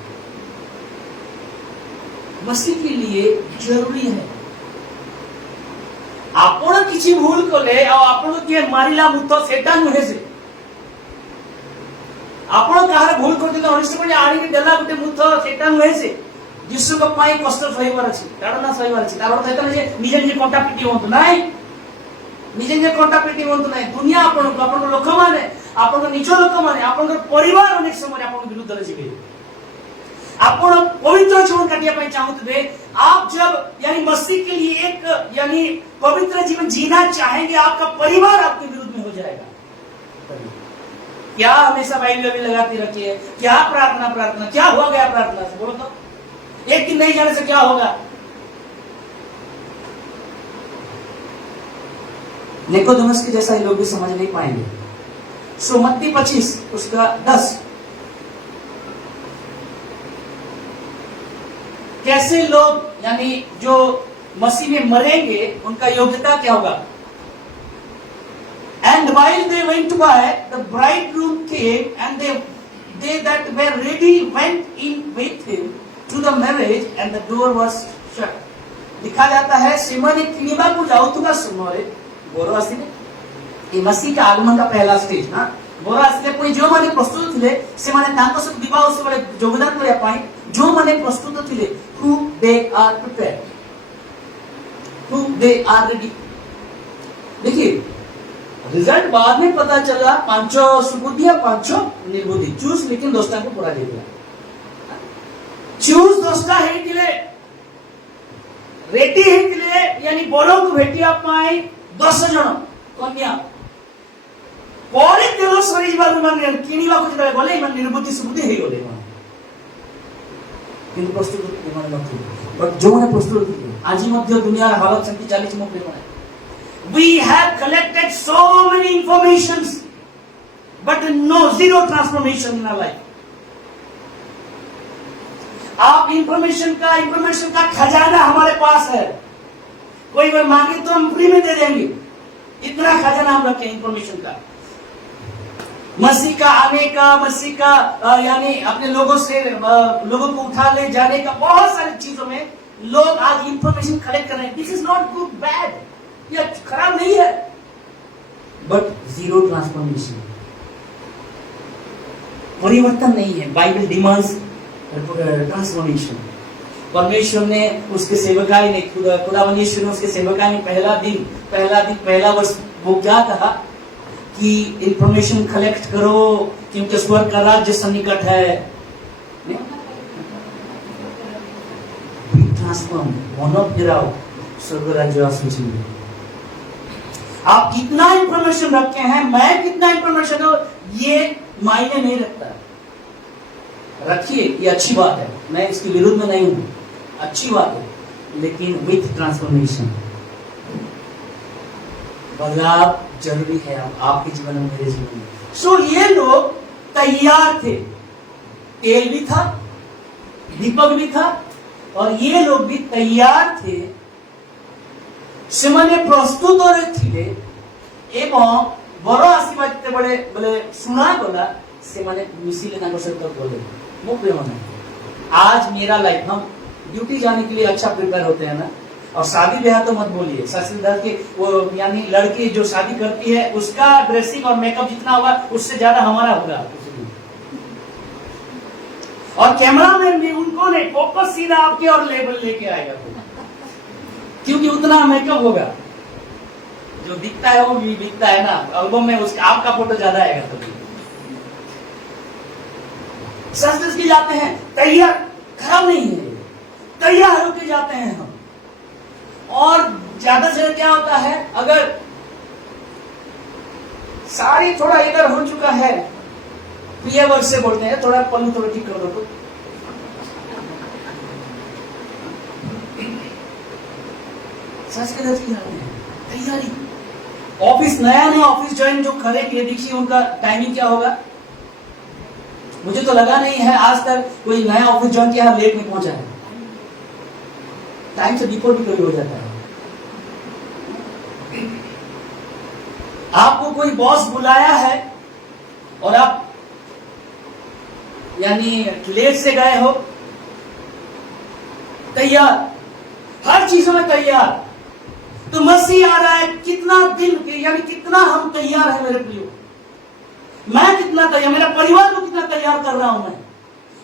मसीह के लिए जरूरी है आपण किसी भूल कले आपण किए मारिला मुत सेटा नुहे से आपण कहार भूल करते अनिष्ट को आणी देला गोटे मुत सेटा नुहे से जीशु को पाई कष्ट सहीबार अछि, ताड़ना सहीबार अछि। तार अर्थ एता जे निजे निजे कंटा पिटी होंतु नाही, निजे निजे कंटा पिटी होंतु नाही। दुनिया आपण लोक माने, आपण निज लोक माने, आपण परिवार अनेक समय आपण विरुद्ध रे जिबे। आपण पवित्र जीवन काटिया पाई चाहते, आप जब यानी मसीह के लिए एक यानी पवित्र जीवन जीना चाहेंगे, आपका परिवार आपके विरुद्ध में हो जाएगा। क्या हमेशा बाइबल लगाती रखी है, क्या प्रार्थना, क्या हुआ गया प्रार्थना से, बोलो तो। एक दिन नहीं जाने से क्या होगा? निकोदेमुस के जैसा ये लोग भी समझ नहीं पाएंगे। सो मत्ती 25 उसका 10, कैसे लोग यानी जो मसीह में मरेंगे उनका योग्यता क्या होगा? And while they went to buy, the bridegroom came, and they that were ready went in with him to the marriage, and the door was shut. लिखा जाता है सिमोने किनिबा को जाउतुगा सुमोरे गोरो आसिने ये मसीह का आगमन का पहला स्टेज ना गोरो आसिने कोई जो माने प्रस्तुत थे से माने तांको सब विवाह से बड़े योगदान करे पाई जो माने प्रस्तुत थे who they are prepared, who they are ready। देखिए रिजल्ट बाद में पता चला, पांचों सुबुद्धि या पांचों निर्बुद्धि चूज, लेकिन दोस्ता को पूरा दे दिया। चूज दोस्ता है कि रेटी है कि यानी बोलो को भेटिया पाई 10 जन कन्या ପରେ ତେଲ ସରିଯିବାରୁ ମାନେ କିଣିବାକୁ ଯେତେବେଳେ ଗଲେ ମାନେ ନିର୍ବୁଦ୍ଧି ସୁବୁଦ୍ଧି ହେଇଗଲେ କିନ୍ତୁ ପ୍ରସ୍ତୁତ ମାନେ ନଥିଲେ। ବଟ୍ ଯୋଉମାନେ ପ୍ରସ୍ତୁତ ଥିଲେ ଆଜି ମଧ୍ୟ ଦୁନିଆର ହାଲତ ସେମିତି ଚାଲିଛି ମୋ ପ୍ରିୟମାନେ। We have collected so many informations but zero transformation in our life। आप इंफॉर्मेशन का खजाना हमारे पास है, कोई अगर मांगे तो हम फ्री में दे देंगे, इतना खजाना हम रखे इंफॉर्मेशन का। मसीह का आने का, मसीह का यानी अपने लोगों को उठा ले जाने का, बहुत सारी चीजों में लोग आज इंफॉर्मेशन कलेक्ट कर रहे हैं। This is not good bad, ये खराब नहीं है, बट जीरो ट्रांसफॉर्मेशन, परिवर्तन नहीं है। Bible demands transformation. परमेश्वर ने उसके सेवकाई ने खुदावंद यीशु ने उसके सेवकाई ने पहला वर्ष वो क्या कहा कि इंफॉर्मेशन कलेक्ट करो क्योंकि स्वर्ग का राज्य सन्निकट है। ट्रांसफॉर्म, मन फिराओ, स्वर्ग राज्य आसूची। आप कितना इंफॉर्मेशन रखे हैं, मैं कितना इंफॉर्मेशन हो, ये मायने नहीं रखता। रखिए, ये अच्छी बात है, मैं इसके विरुद्ध में नहीं हूं, अच्छी बात है, लेकिन विथ ट्रांसफॉर्मेशन बदलाव जरूरी है आपके जीवन में, मेरे जीवन में। सो ये लोग तैयार थे, तेल भी था, दीपक भी था, और ये लोग भी तैयार थे। ସେମାନେ ପ୍ରସ୍ତୁତ ଥିଲେ ଏବଂ ବର ଆସିବା ଯେତେବେଳେ ବୋଲେ ଶୁଣାଗଲା ସେମାନେ ମିଶିଲେ ତାଙ୍କ ସହିତ ଗଲେ। ମୋ प्रिय मन, आज मेरा लाइफ, हम ड्यूटी जाने के लिए अच्छा प्रिपेयर होते हैं ना, और शादी ब्याह तो मत बोलिए, ससुराल के वो यानी लड़की जो शादी करती है उसका ड्रेसिंग और मेकअप जितना होगा उससे ज्यादा हमारा होगा। और कैमरामैन भी उनको नहीं, फोकस सीधा आपके और लेवल लेके आएगा, क्योंकि उतना मेकअप होगा। जो दिखता है वो भी दिखता है ना, एल्बम में उसका आपका फोटो ज्यादा आएगा। तो सच के जाते हैं, तैयार खराब नहीं है, तैयार होके जाते हैं हम। और ज्यादा से ज्यादा क्या होता है, अगर साड़ी थोड़ा इधर हो चुका है तो ये वर्ड से बोलते हैं थोड़ा पल्लू थोड़ा ठीक कर दो तो सच के तैयारी। ऑफिस नया ऑफिस ज्वाइन जो करे किए, देखिए उनका टाइमिंग क्या होगा। मुझे तो लगा नहीं है आज तक कोई नया ऑफिस ज्वाइन किया लेट नहीं पहुंचा है, टाइम से बिफोर भी कभी हो जाता है। आपको कोई बॉस बुलाया है और आप यानी लेट से गए हो, तैयार, हर चीजों में तैयार। तो मसीह आ रहा है, कितना दिन यानी कितना हम तैयार है मेरे प्रियो, मैं कितना तैयार, मेरा परिवार को कितना तैयार कर रहा हूं मैं,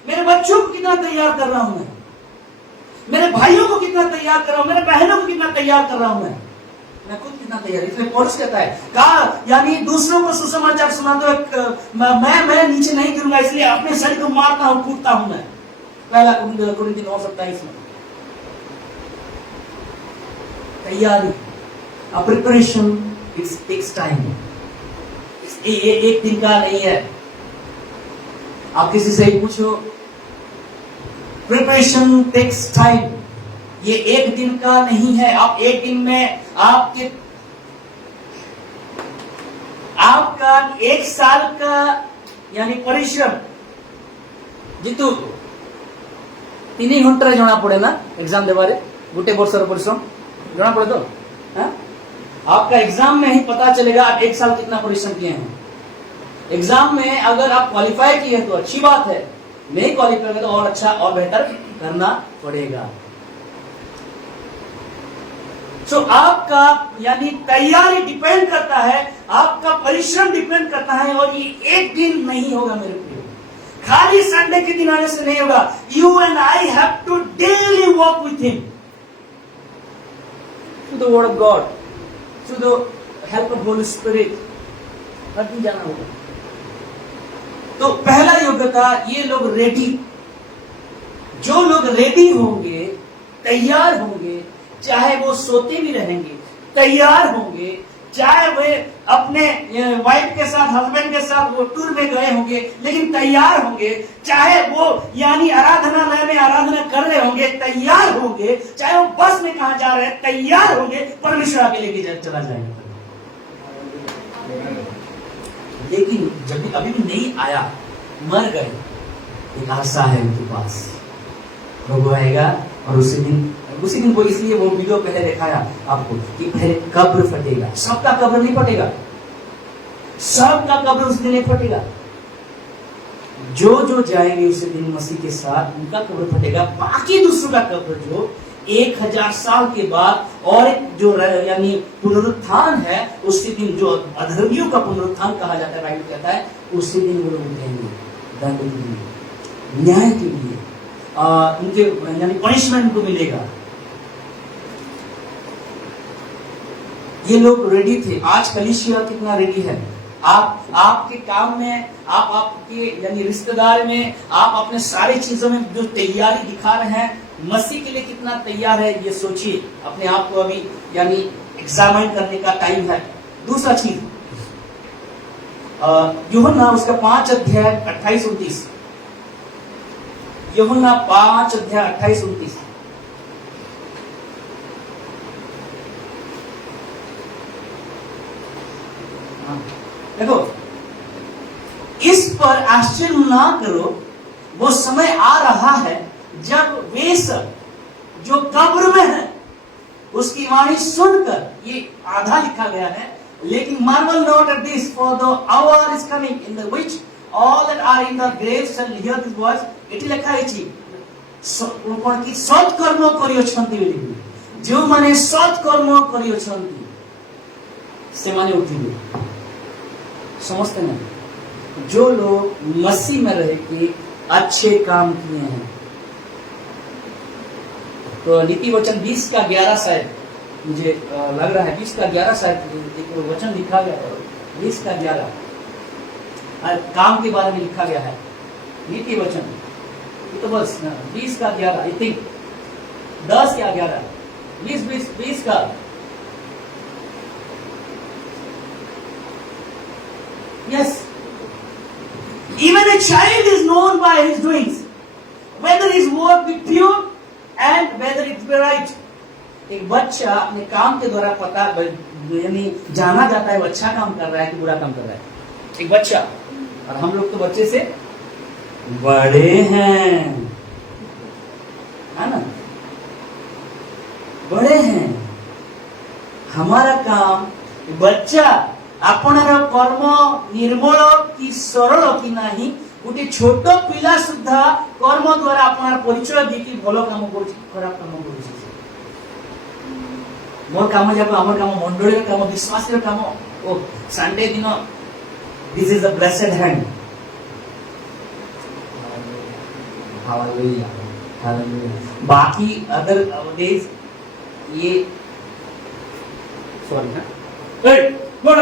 मेरे बच्चों को कितना तैयार कर रहा हूं मैं, मेरे भाइयों को कितना तैयार कर रहा हूं, मेरे बहनों को कितना तैयार कर रहा हूं मैं खुद कितना तैयार। इसलिए पौलुस कहता है कहा यानी दूसरों को सुसमाचार सुनाते हुए मैं नीचे नहीं गिरूंगा, इसलिए अपने शरीर को मारता हूं, कूदता हूं मैं। पहला कुरिन्थियों 9:27 में तैयारी, प्रिपरेशन इट्स टेक्स टाइम। ये एक दिन का नहीं है। आप किसी से पूछो, प्रिपरेशन टेक्स टाइम, ये एक दिन का नहीं है। आप एक दिन में आपका एक साल का यानी परिश्रम जीतू 3 घंटे जना पड़े ना एग्जाम देवारे, गोटे वर्षर परिश्रम जना पड़े तो हा? आपका एग्जाम में ही पता चलेगा आप एक साल कितना परिश्रम किए हैं। एग्जाम में अगर आप क्वालिफाई किए तो अच्छी बात है, नहीं क्वालिफाई किया तो और अच्छा और बेहतर करना पड़ेगा। तो आपका यानी तैयारी डिपेंड करता है, आपका परिश्रम डिपेंड करता है, और ये एक दिन नहीं होगा मेरे प्रियो, खाली संडे के दिन आने से नहीं होगा। You and I have to daily walk with him through the word of God, through the help of holy spirit, हर दिन जाना होगा। तो पहला योग्यता, ये लोग रेडी, जो लोग रेडी होंगे, तैयार होंगे, चाहे वो सोते भी रहेंगे, तैयार होंगे, चाहे वे अपने वाइफ के साथ, हस्बैंड के साथ वो टूर में गए होंगे लेकिन तैयार होंगे, चाहे वो यानी आराधनालय में आराधना कर रहे होंगे, तैयार होंगे, चाहे वो बस में कहा जा रहे हैं, तैयार होंगे, परमेश्वर आके लेके चला जाएगा। लेकिन जब अभी भी नहीं आया, मर गए, एक आशा है उनके पास, प्रभु आएगा और उसी दिन को, इसलिए वो वीडियो पहले दिखाया आपको कि पहले कब्र फटेगा। सबका कब्र नहीं फटेगा, सबका कब्र उस दिन नहीं फटेगा। जो जाएंगे उसी दिन मसीह के साथ, उनका कब्र फटेगा। बाकी दूसरों का कब्र जो 1000 साल के बाद, और एक जो यानी पुनरुत्थान है, उसी दिन जो अधर्मियों का पुनरुत्थान कहा जाता है, बाइबल कहता है उसी दिन वो लोग उठेंगे दंड के लिए, न्याय के लिए, उनके यानी पनिशमेंट को मिलेगा। ये लोग रेडी थे। आज कलीसिया कितना रेडी है? आपके काम में, आपके यानी रिश्तेदार में, आप अपने सारी चीजों में जो तैयारी दिखा रहे हैं, मसीह के लिए कितना तैयार है, ये सोचिए। अपने आप को अभी यानी एग्जामिन करने का टाइम है। दूसरा चीज, यूहन्ना उसका 5:28-29, यूहन्ना 5:28-29। देखो, इस पर आश्चर्य ना करो, वो समय आ रहा है जब वे सब जो कब्र में है उसकी वाणी सुनकर, ये आधा लिखा गया है, लेकिन marvel not at this, for the hour is coming in the which all that are in the graves shall hear this voice। ଏଠି ଲେଖା ହେଇଛି କଣ କି ସତ୍କର୍ମ କରିଅଛନ୍ତି ବୋଲି। जो माने सत्कर्म करियछंती से माने उठिबे समस्त नहीं। जो लोग मसीह में रह के अच्छे काम किए हैं। तो नीति वचन 20 का 11 शायद मुझे लग रहा है 20 का 11 शायद एक वचन लिखा गया है 20 का 11 काम के बारे में लिखा गया है नीति वचन। ये तो बस 20 का 11 आई थिंक 10 या 11 20 का yes even a child is known by his doings whether his work be pure and whether it be right। एक बच्चा अपने काम के द्वारा पता यानी जाना जाता है वो अच्छा काम कर रहा है कि बुरा काम कर रहा है। एक बच्चा और हम लोग तो बच्चे से बड़े हैं है ना बड़े हैं। हमारा काम बच्चा आपणार कर्म निर्मल कि सरल कि नहीं गोटे छोट पिला सुधा कर्म द्वारा आपणार परिचय दी कि भल काम कर खराब काम कर मोर काम जाको आमर काम मंडली काम विश्वास काम ओ संडे दिन this is the blessed hand hallelujah hallelujah. बाकी अदर डेज ये सॉरी ना बोल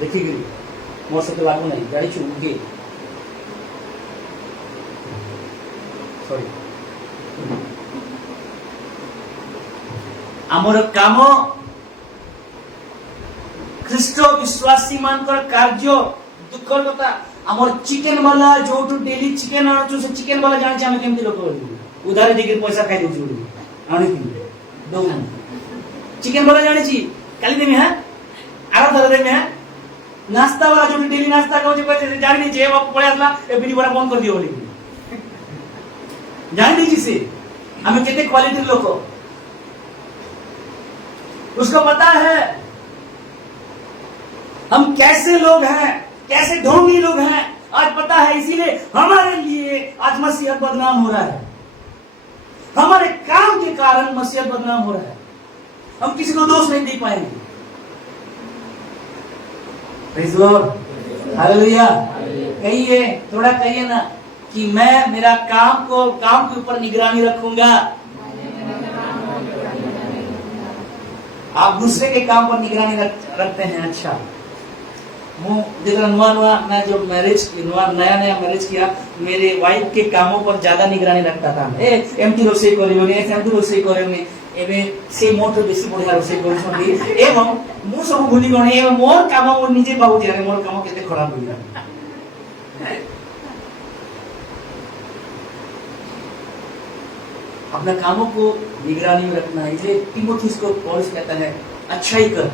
देखिए मोर से लागू नहीं गाड़ी चुके सॉरी आमर काम ख्रीष्ट विश्वासी मानकर कार्य दुखर कथा आमर चिकेन वाला जो डेली चिकेन आनु से चिकेन वाला जानि हम केमती लोक उधार देके पैसा खाइ देछु आनि दो चिकेन वाला जानि छी काली देमी हां आरो धर देमी हां नाश्ता वाला जो डेली नाश्ता कहू जे जानि जे पळे आसला ए बिनी बड़ा बंद कर दियो बोली जान लीजिए से हमें कितने क्वालिटी लोग हो उसको पता है हम कैसे लोग हैं कैसे ढोंगी लोग हैं आज पता है। इसीलिए हमारे लिए आज मसीहत बदनाम हो रहा है हमारे काम के कारण मसीहत बदनाम हो रहा है। हम किसी को दोष नहीं दे पाएंगे। Praise Lord hallelujah. कहिए थोड़ा कहिए ना कि मैं मेरा काम के ऊपर निगरानी रखूंगा। आप दूसरे के काम पर निगरानी रखते हैं। अच्छा मैं जो नया मैरिज किया मेरे वाइफ के कामों पर ज्यादा निगरानी रखता था। एमती रोषेई करेंगे एवं से मोर बेसी बढ़िया रोषेई कर एवं मु सब भूली गणी एवं मोर काम मोर निजे पाऊँ मोर काम केते खराब हो अपना कामों को निगरानी में रखना है। इसलिए तीमुथियुस को पौलुस कहता है अच्छाई कर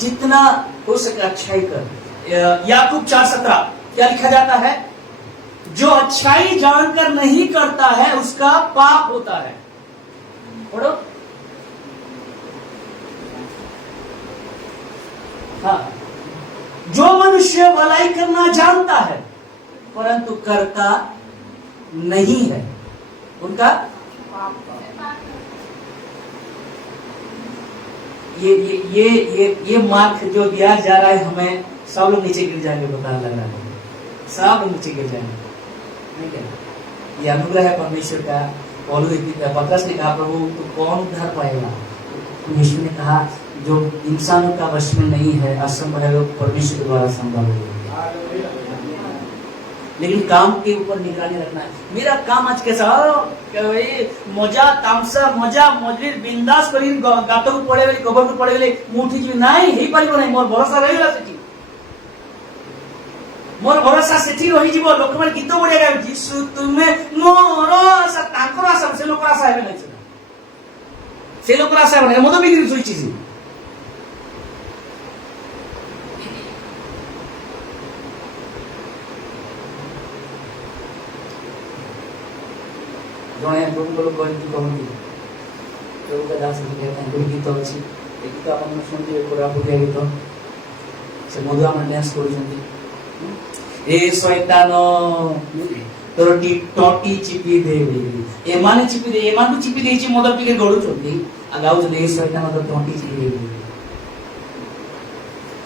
जितना हो सके अच्छाई कर। याकूब 4:17 क्या लिखा जाता है जो अच्छाई जानकर नहीं करता है उसका पाप होता है। पढ़ो हाँ जो मनुष्य भलाई करना जानता है परंतु करता नहीं है उनका ये मार्क जो दिया जा रहा है हमें सब लोग नीचे गिर जाएंगे पता लग रहा है सब लोग नीचे गिर जाएंगे नहीं क्या ये अनुग्रह है परमेश्वर का। पतरस ने कहा प्रभु तो कौन उद्धार पाएगा। यीशु ने कहा जो इंसानों का वश में नहीं है असंभव है परमेश्वर के द्वारा संभव है। लेकिन काम के ऊपर निगरानी रखना है। मेरा काम आज कैसा मजा तामसा मजा मजलिस बिंदास करी गात को पड़े गले कबर को पड़े गले मुठी जी नहीं हे परिबो नहीं मोर भरोसा रही गला सेठी मोर भरोसा सेठी रही जीवो लोक माने गीत बढ़िया गाय यीशु तुमे मोर आशा तांकर आशा से लोक आशा है नहीं से लोक आशा है मतो बिक्री सुई चीज जने लोग कहती प्रभु का दास कहते हैं गीत अच्छी गीत आप शुणुवे पूरा बुढ़िया गीत से मधुआ डांस कर ଏ ଶୈତାନ ତୋର ଟଟି ଚିପି ଦେ ଏମାନେ ଚିପି ଦେ ଏମାନଙ୍କୁ ଚିପି ଦେଇଛି ମଦ ପିକେ ଗଡୁଛନ୍ତି ଆଉ ଗାଉଛନ୍ତି ଏ ଶୈତାନ ତୋର ଟଟି ଚିପି ଦେ।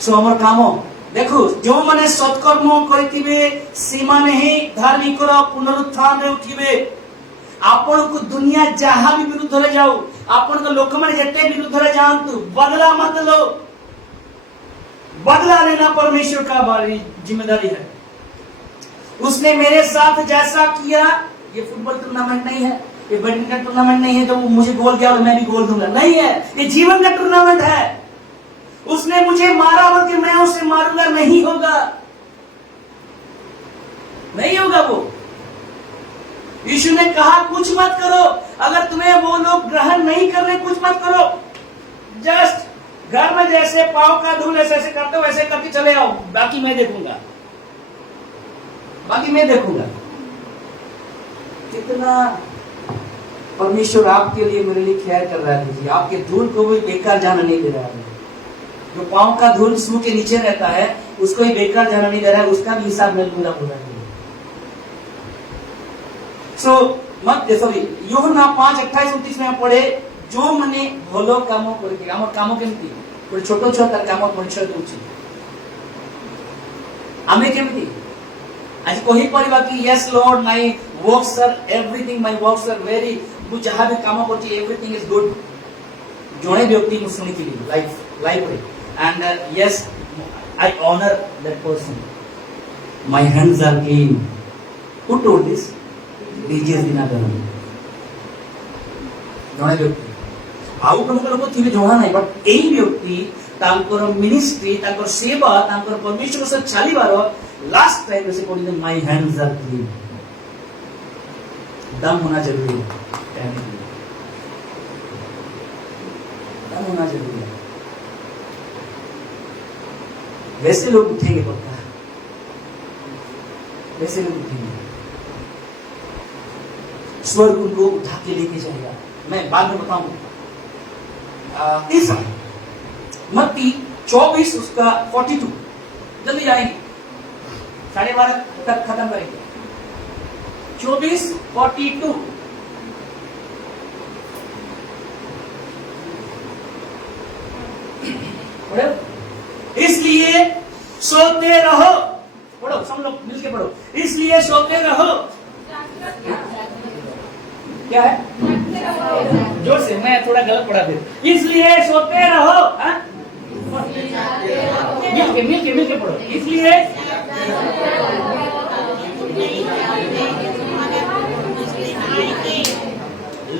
ସୋ ଆମର କାମ देखो जो माने सत्कर्म करिथिबे सीमाने ही धार्मिकर पुनरुत्थान रे उठिबे। आपण को दुनिया जहां भी विरुद्ध रे जाऊ आपण को लोक माने जते विरुद्ध रे जानतु बदला मत लो। बदला लेना परमेश्वर का बारी जिम्मेदारी है। उसने मेरे साथ जैसा किया, ये फुटबॉल टूर्नामेंट नहीं है, ये बैडमिंटन टूर्नामेंट नहीं है तो मुझे गोल किया और मैं भी गोल दूंगा, नहीं है, ये जीवन का टूर्नामेंट है। उसने मुझे मारा बल्कि मैं उसे मारूंगा, नहीं होगा, नहीं होगा वो। यीशु ने कहा कुछ मत करो, अगर तुम्हें वो लोग ग्रहण नहीं कर रहे कुछ मत करो, जस्ट घर में जैसे पाव का धूल ऐसे ऐसे करते हो वैसे करके चले आओ, बाकी मैं देखूंगा, बाकी मैं देखूंगा। कितना परमेश्वर आपके लिए मेरे लिए ख्याल कर रहा है, आपके धूल को भी बेकार जाना नहीं दे रहा है। जो पांव का धूल मुंह के नीचे रहता है उसको ही बेकार जाना नहीं दे रहा है, उसका भी हिसाब मैं लूंगा पूरा। सो मत सॉरी यूहन्ना 5:28-29 में पढ़े जो मने भलो काम करके हमर काम केमती कोई छोटो छोटा काम परिचय दूची आमे केमती आज कहि परिबा कि yes Lord my works are everything, my works are very, मु जहां भी काम करती एवरीथिंग इज गुड। जोने व्यक्ति को सुनिथिली लाइफ रे and yes I honor that person, my hands are clean. Who told this? Jesus Dinakaran. ଜଣେ ବ୍ୟକ୍ତି ଆଉ ପ୍ରମୁଖ ଲୋକ ଥିବେ ଜଣା ନାହିଁ, ବଟ୍ ଏଇ ବ୍ୟକ୍ତି ତାଙ୍କର ମିନିଷ୍ଟ୍ରି ତାଙ୍କର ସେବା ତାଙ୍କର ପରମେଶ୍ୱର ସହ ଚାଲିବାର ଲାଷ୍ଟ ଟାଇମ୍ ସେ କହିଲେ ମାଇ ହ୍ୟାଣ୍ଡସ୍ ଆର୍ କ୍ଲିନ୍। दम होना जरूरी है, दम होना जरूरी है। वैसे लोग उठेंगे पक्का, वैसे लोग उठेंगे, स्वर्ग उनको उठा के लेके जाएगा। मैं बाद में बताऊंगा। तीसरा मत्ती 24 उसका 42, जल्दी जाएंगे, 12:30 तक खत्म करेंगे। 24:42 इसलिए सोते रहो, पढ़ो सब लोग मिलके पढ़ो, इसलिए सोते रहो। क्या है? जोर से, मैं थोड़ा गलत पढ़ा फिर। इसलिए सोते रहो, मिलके पढ़ो। इसलिए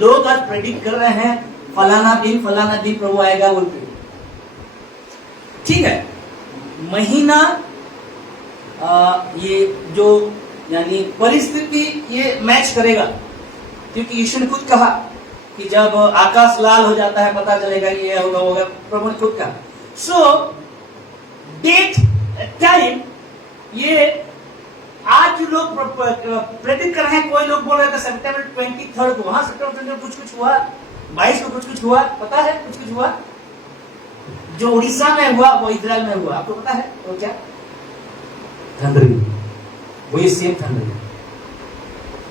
लोग आज प्रेडिक्ट कर रहे हैं फलाना दिन प्रभु आएगा बोलते, ठीक है। महीना ये जो यानी परिस्थिति ये मैच करेगा, क्योंकि यीशु ने खुद कहा कि जब आकाश लाल हो जाता है पता चलेगा ये होगा, प्रभु ने खुद कहा। सो डेट टाइम ये आज जो लोग प्रेडिक्ट कर रहे हैं, कोई लोग बोल रहे थे सितंबर 23 को, हाँ सितंबर कुछ हुआ, 22 को कुछ हुआ, पता है कुछ हुआ। जो उड़ीसा में हुआ वो इजराइल में हुआ, आपको पता है वो क्या? थंडरिंग, वही सेम थंडरिंग,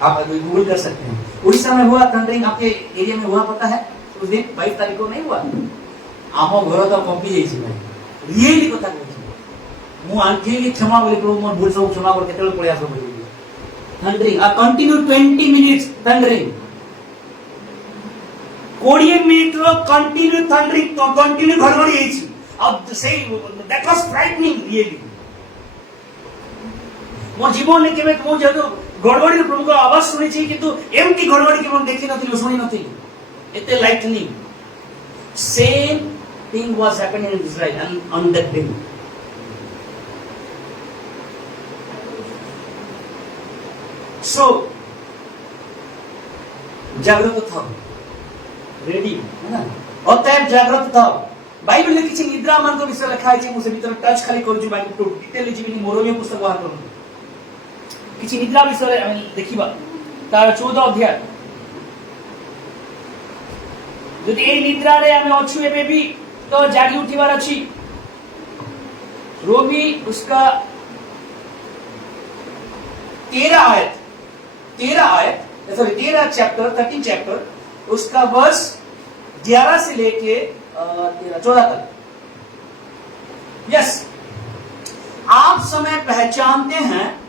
आप अभी गूगल कर सकते हैं। उड़ीसा में हुआ थंडरिंग, आपके एरिया में हुआ पता है? उस दिन 22 तारीख को नहीं हुआ। आम घर तो कंपी जाइए, रियली कथा कहूँ मु आंटी क्षमा बोली प्रभु मोर भूल सब क्षमा कर केते पळे आसो बोली थंडरिंग आ कंटिन्यू 20 मिनिट्स थंडरिंग 20 मिनिट रो कंटिन्यू थंडरिंग तो कंटिन्यू घड़घड़ी हेछि अब से दैट वाज फ्राइटनिंग रियली मोर जीवन में केबे मु जदो घड़घड़ी प्रभु को आवाज सुनी छी किंतु एमटी घड़घड़ी के मन देखि नथि सुनी नथि एते lightning same thing was happening in Israel and on that day so जागृत था रेडी है ना अतएव जागृत था बाइबल में किछि निद्रा मान को विषय लिखा है मुझे भीतर टच खाली करू बाइबल टू डिटेल जीवनी मोरोमियो पुस्तक बाहर करू किछि निद्रा विषय हम देखिबा तार 14 अध्याय यदि ए निद्रा रे हम अछु एबे भी तो जागी उठिबार अछि रोमी उसका 13 चैप्टर 13 चैप्टर उसका वर्ष 11 से लेके 14 तक। यस, आप समय पहचानते हैं,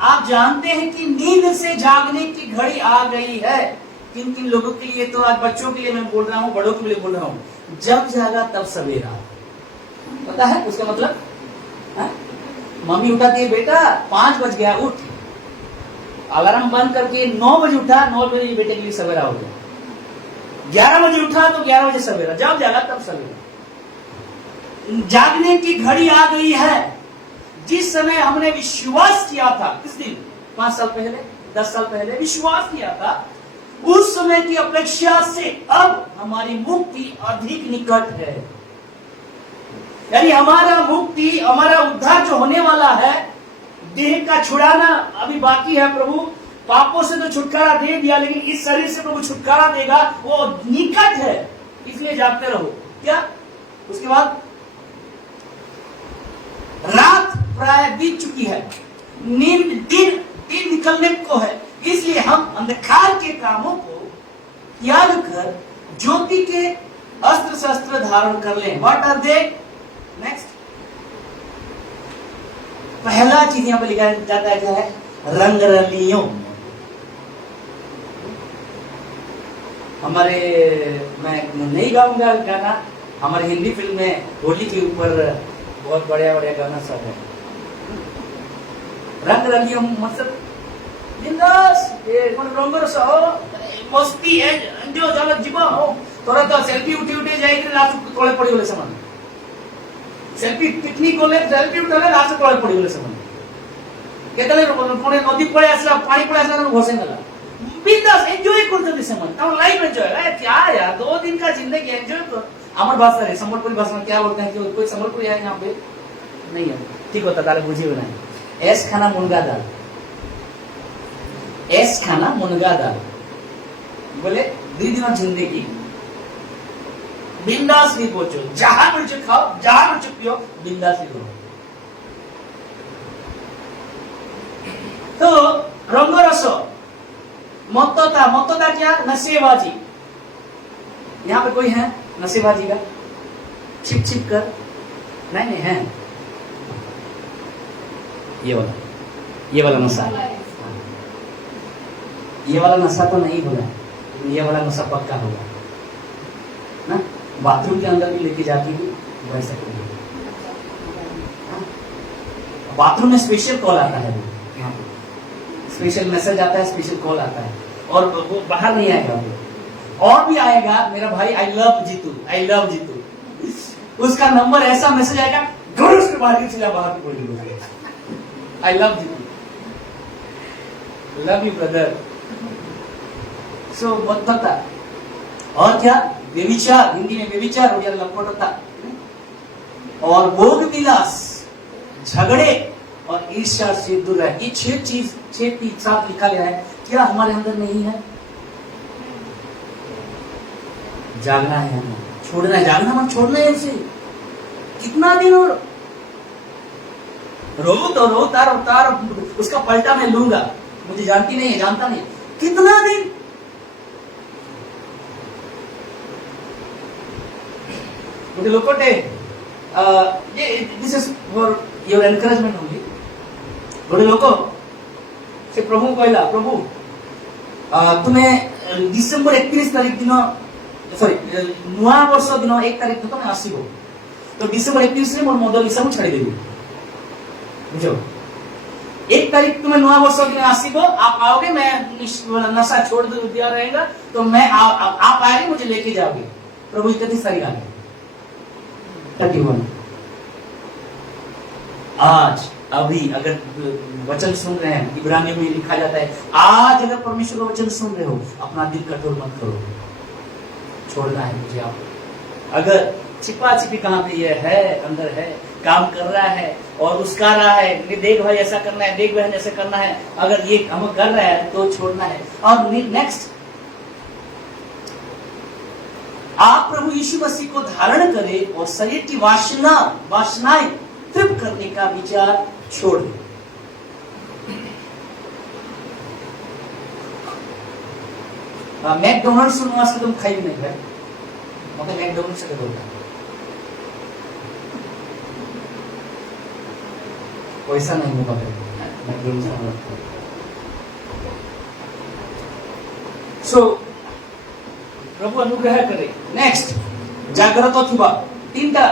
आप जानते हैं कि नींद से जागने की घड़ी आ गई है। किन किन लोगों के लिए? तो आज बच्चों के लिए मैं बोल रहा हूं, बड़ों के लिए बोल रहा हूं। जब जागा तब सवेरा। पता है उसका मतलब? मम्मी उठाती है, बेटा 5 बज गया उठ। अलार्म बंद करके 9 बजे उठा, 9 बजे बेटे के लिए सवेरा हो गया। 11 बजे उठा तो 11 बजे सवेरा। जब जागा तब सवेरा। जागने की घड़ी आ गई है। जिस समय हमने विश्वास किया था, किस दिन? 5 साल पहले, 10 साल पहले विश्वास किया था, उस समय की अपेक्षा से अब हमारी मुक्ति अधिक निकट है। यानी हमारा मुक्ति, हमारा उद्धार जो होने वाला है, देह का छुड़ाना अभी बाकी है। प्रभु पापों से तो छुटकारा दे दिया, लेकिन इस शरीर से प्रभु छुटकारा देगा, वो निकट है। इसलिए जागते रहो। क्या? उसके बाद रात प्राय बीत चुकी है, दिन निकलने को है। इसलिए हम अंधकार के कामों को त्याग कर ज्योति के अस्त्र शस्त्र धारण कर लें। What are they? नेक्स्ट, पहला चीज यहां पर लिखा जाता है, क्या है? रंगरलियों। हमारे, मैं नहीं गाऊंगा गाना, हमारे हिंदी फिल्म में होली के ऊपर बहुत बढ़िया बढ़िया गाना सब है। रंगरलियों मतलब बिंदास, रंगरस हो, मस्ती है, जो जल जीवन हो। तोरा तो सेल्फी उठी जाएगी, लास्ट तोड़े पड़ी बोले समान। सेल्फी पिकनिक गले सेल्फी उठाले लास्ट तोड़े पड़ी बोले समान। केतले पुणे नदी पड़े आसला, पानी पड़े आसला, घोषे नला। बिंदास एंजॉय करते समान, हम लाइफ एंजॉय। अरे क्या यार, 2 दिन का जिंदगी एंजॉय कर। अमर भाषा है, संबलपुरी भाषा में क्या बोलते हैं? कि कोई संबलपुरी है यहाँ पे? नहीं है, ठीक होता, तारे बुझी हुई नहीं। एस खाना मुनगा दाल, एस खाना मुनगा दाल बोले 2 दिन जिंदगी बिंदास भी पहुंचो, जहां मिर्च खाओ, जहां मिर्च पियो, बिंदास भी रहो। तो रंगरसो, मत्तता क्या? नशेबाजी। यहां पे कोई है नशेबाजी का? छिप छिप कर? नहीं है। ये वाला नशा, ये वाला नशा तो नहीं होगा, ये वाला नशा पक्का होगा ना। बाथरूम के अंदर भी लेके जाती है वैसा। बाथरूम में स्पेशल कॉल आता है, यहाँ पे स्पेशल मैसेज आता है, स्पेशल कॉल आता है, और वो बाहर नहीं आएगा वो, और भी आएगा मेरा भाई I love Jitu, I love Jitu. उसका नंबर ऐसा मैसेज आएगा, घर उसके बाहर चला, बाहर की बोली I love Jeetu, love you brother. So बद्धता और क्या? व्यभिचार, हिंदी में व्यभिचार हो गया, लंपटता और भोग विलास, झगड़े और ईर्ष्या से दूर रहे। ये 6 चीज 6 साथ लिखा गया है। क्या हमारे अंदर नहीं है? जागना है हमें, छोड़ना है, जागना मत छोड़ना है उसे। कितना दिन और रो तो रो, तार उसका पलटा मैं लूंगा, मुझे जानती नहीं है, जानता नहीं, कितना दिन। लोकोटे, ये this is for your encouragement only. गोटे लोक से प्रभु कहला, प्रभु तुम्हें डिसेम्बर 31 तारीख दिन, सॉरी नुआ वर्ष दिन 1 तारीख तुम आसब, तो डिसेम्बर 31 मोर मद निशा मुझे छाड़देवी, बुझो। 1 तारीख तुम्हें नुआ वर्ष दिन आसब, आप आओगे, मैं नशा छोड़ दिया रहेगा, तो मैं आप आएंगे, मुझे लेके जाओगे। प्रभु 31 तारीख आ गई, 31। आज अभी अगर वचन सुन रहे हैं, इब्रानियों में लिखा जाता है, आज अगर परमेश्वर का वचन सुन रहे हो, अपना दिल कठोर मत करो, छोड़ना है मुझे। आप अगर छिपा छिपी कहां पे ये है, अंदर है, काम कर रहा है और उसका रहा है, देख भाई ऐसा करना है, देख बहन ऐसा करना है, अगर ये हम कर रहे हैं तो छोड़ना है। और नेक्स्ट, आप प्रभु यीशु मसीह को धारण करें और शरीर की वासनाएं तृप्त करने का विचार छोड़ दें। मैकडोनल्ड्स નું આસ્તે तुम ખાઈ નહીં ભાઈ મને मैकडोनल्ड्स के बोलता पैसा नहीं मुका मैकडोनल्ड्स सो प्रभु अनुग्रह करे नेक्स्ट जागृत थिबा तीनटा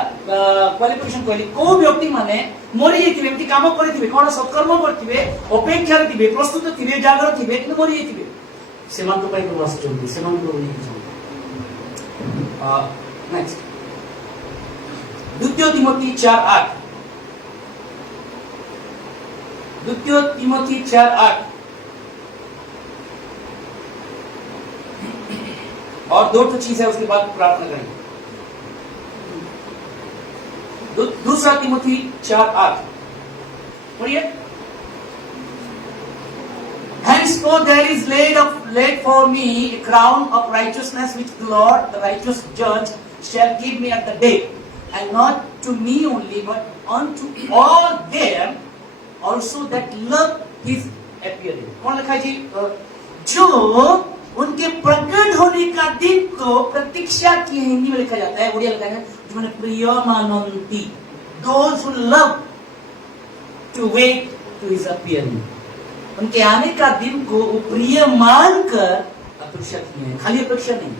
क्वालिफिकेशन कहली को व्यक्ति माने मरि जेतिबे एमति काम करथिबे कोन सत्कर्म करथिबे अपेक्षा रथिबे प्रस्तुत थिबे जागृत थिबे कि मरि जेतिबे सेमान को पाई प्रभु आसुचंती सेमान को नहीं नेक्स्ट द्वितीय तिमोथी 4:8 द्वितीय तिमोथी 4:8 और दो तो चीज है उसके बाद प्रार्थना करेंगे दूसरा तिमोथी 4:8 पढ़िए Henceforth there is laid for me a crown of righteousness which the Lord, the righteous judge, shall give me at the day, and not to me only, but unto all them also that love His appearing. कौन लिखा है जी? जो उनके प्रकट होने का दिन को प्रतीक्षा की हिंदी में लिखा जाता है, उड़िया लिखा है जो मैंने प्रिय मानंती, those who love to wait to His appearing. उनके आने का दिन को वो प्रिय मानकर अपेक्षा किए हैं, खाली अपेक्षा नहीं।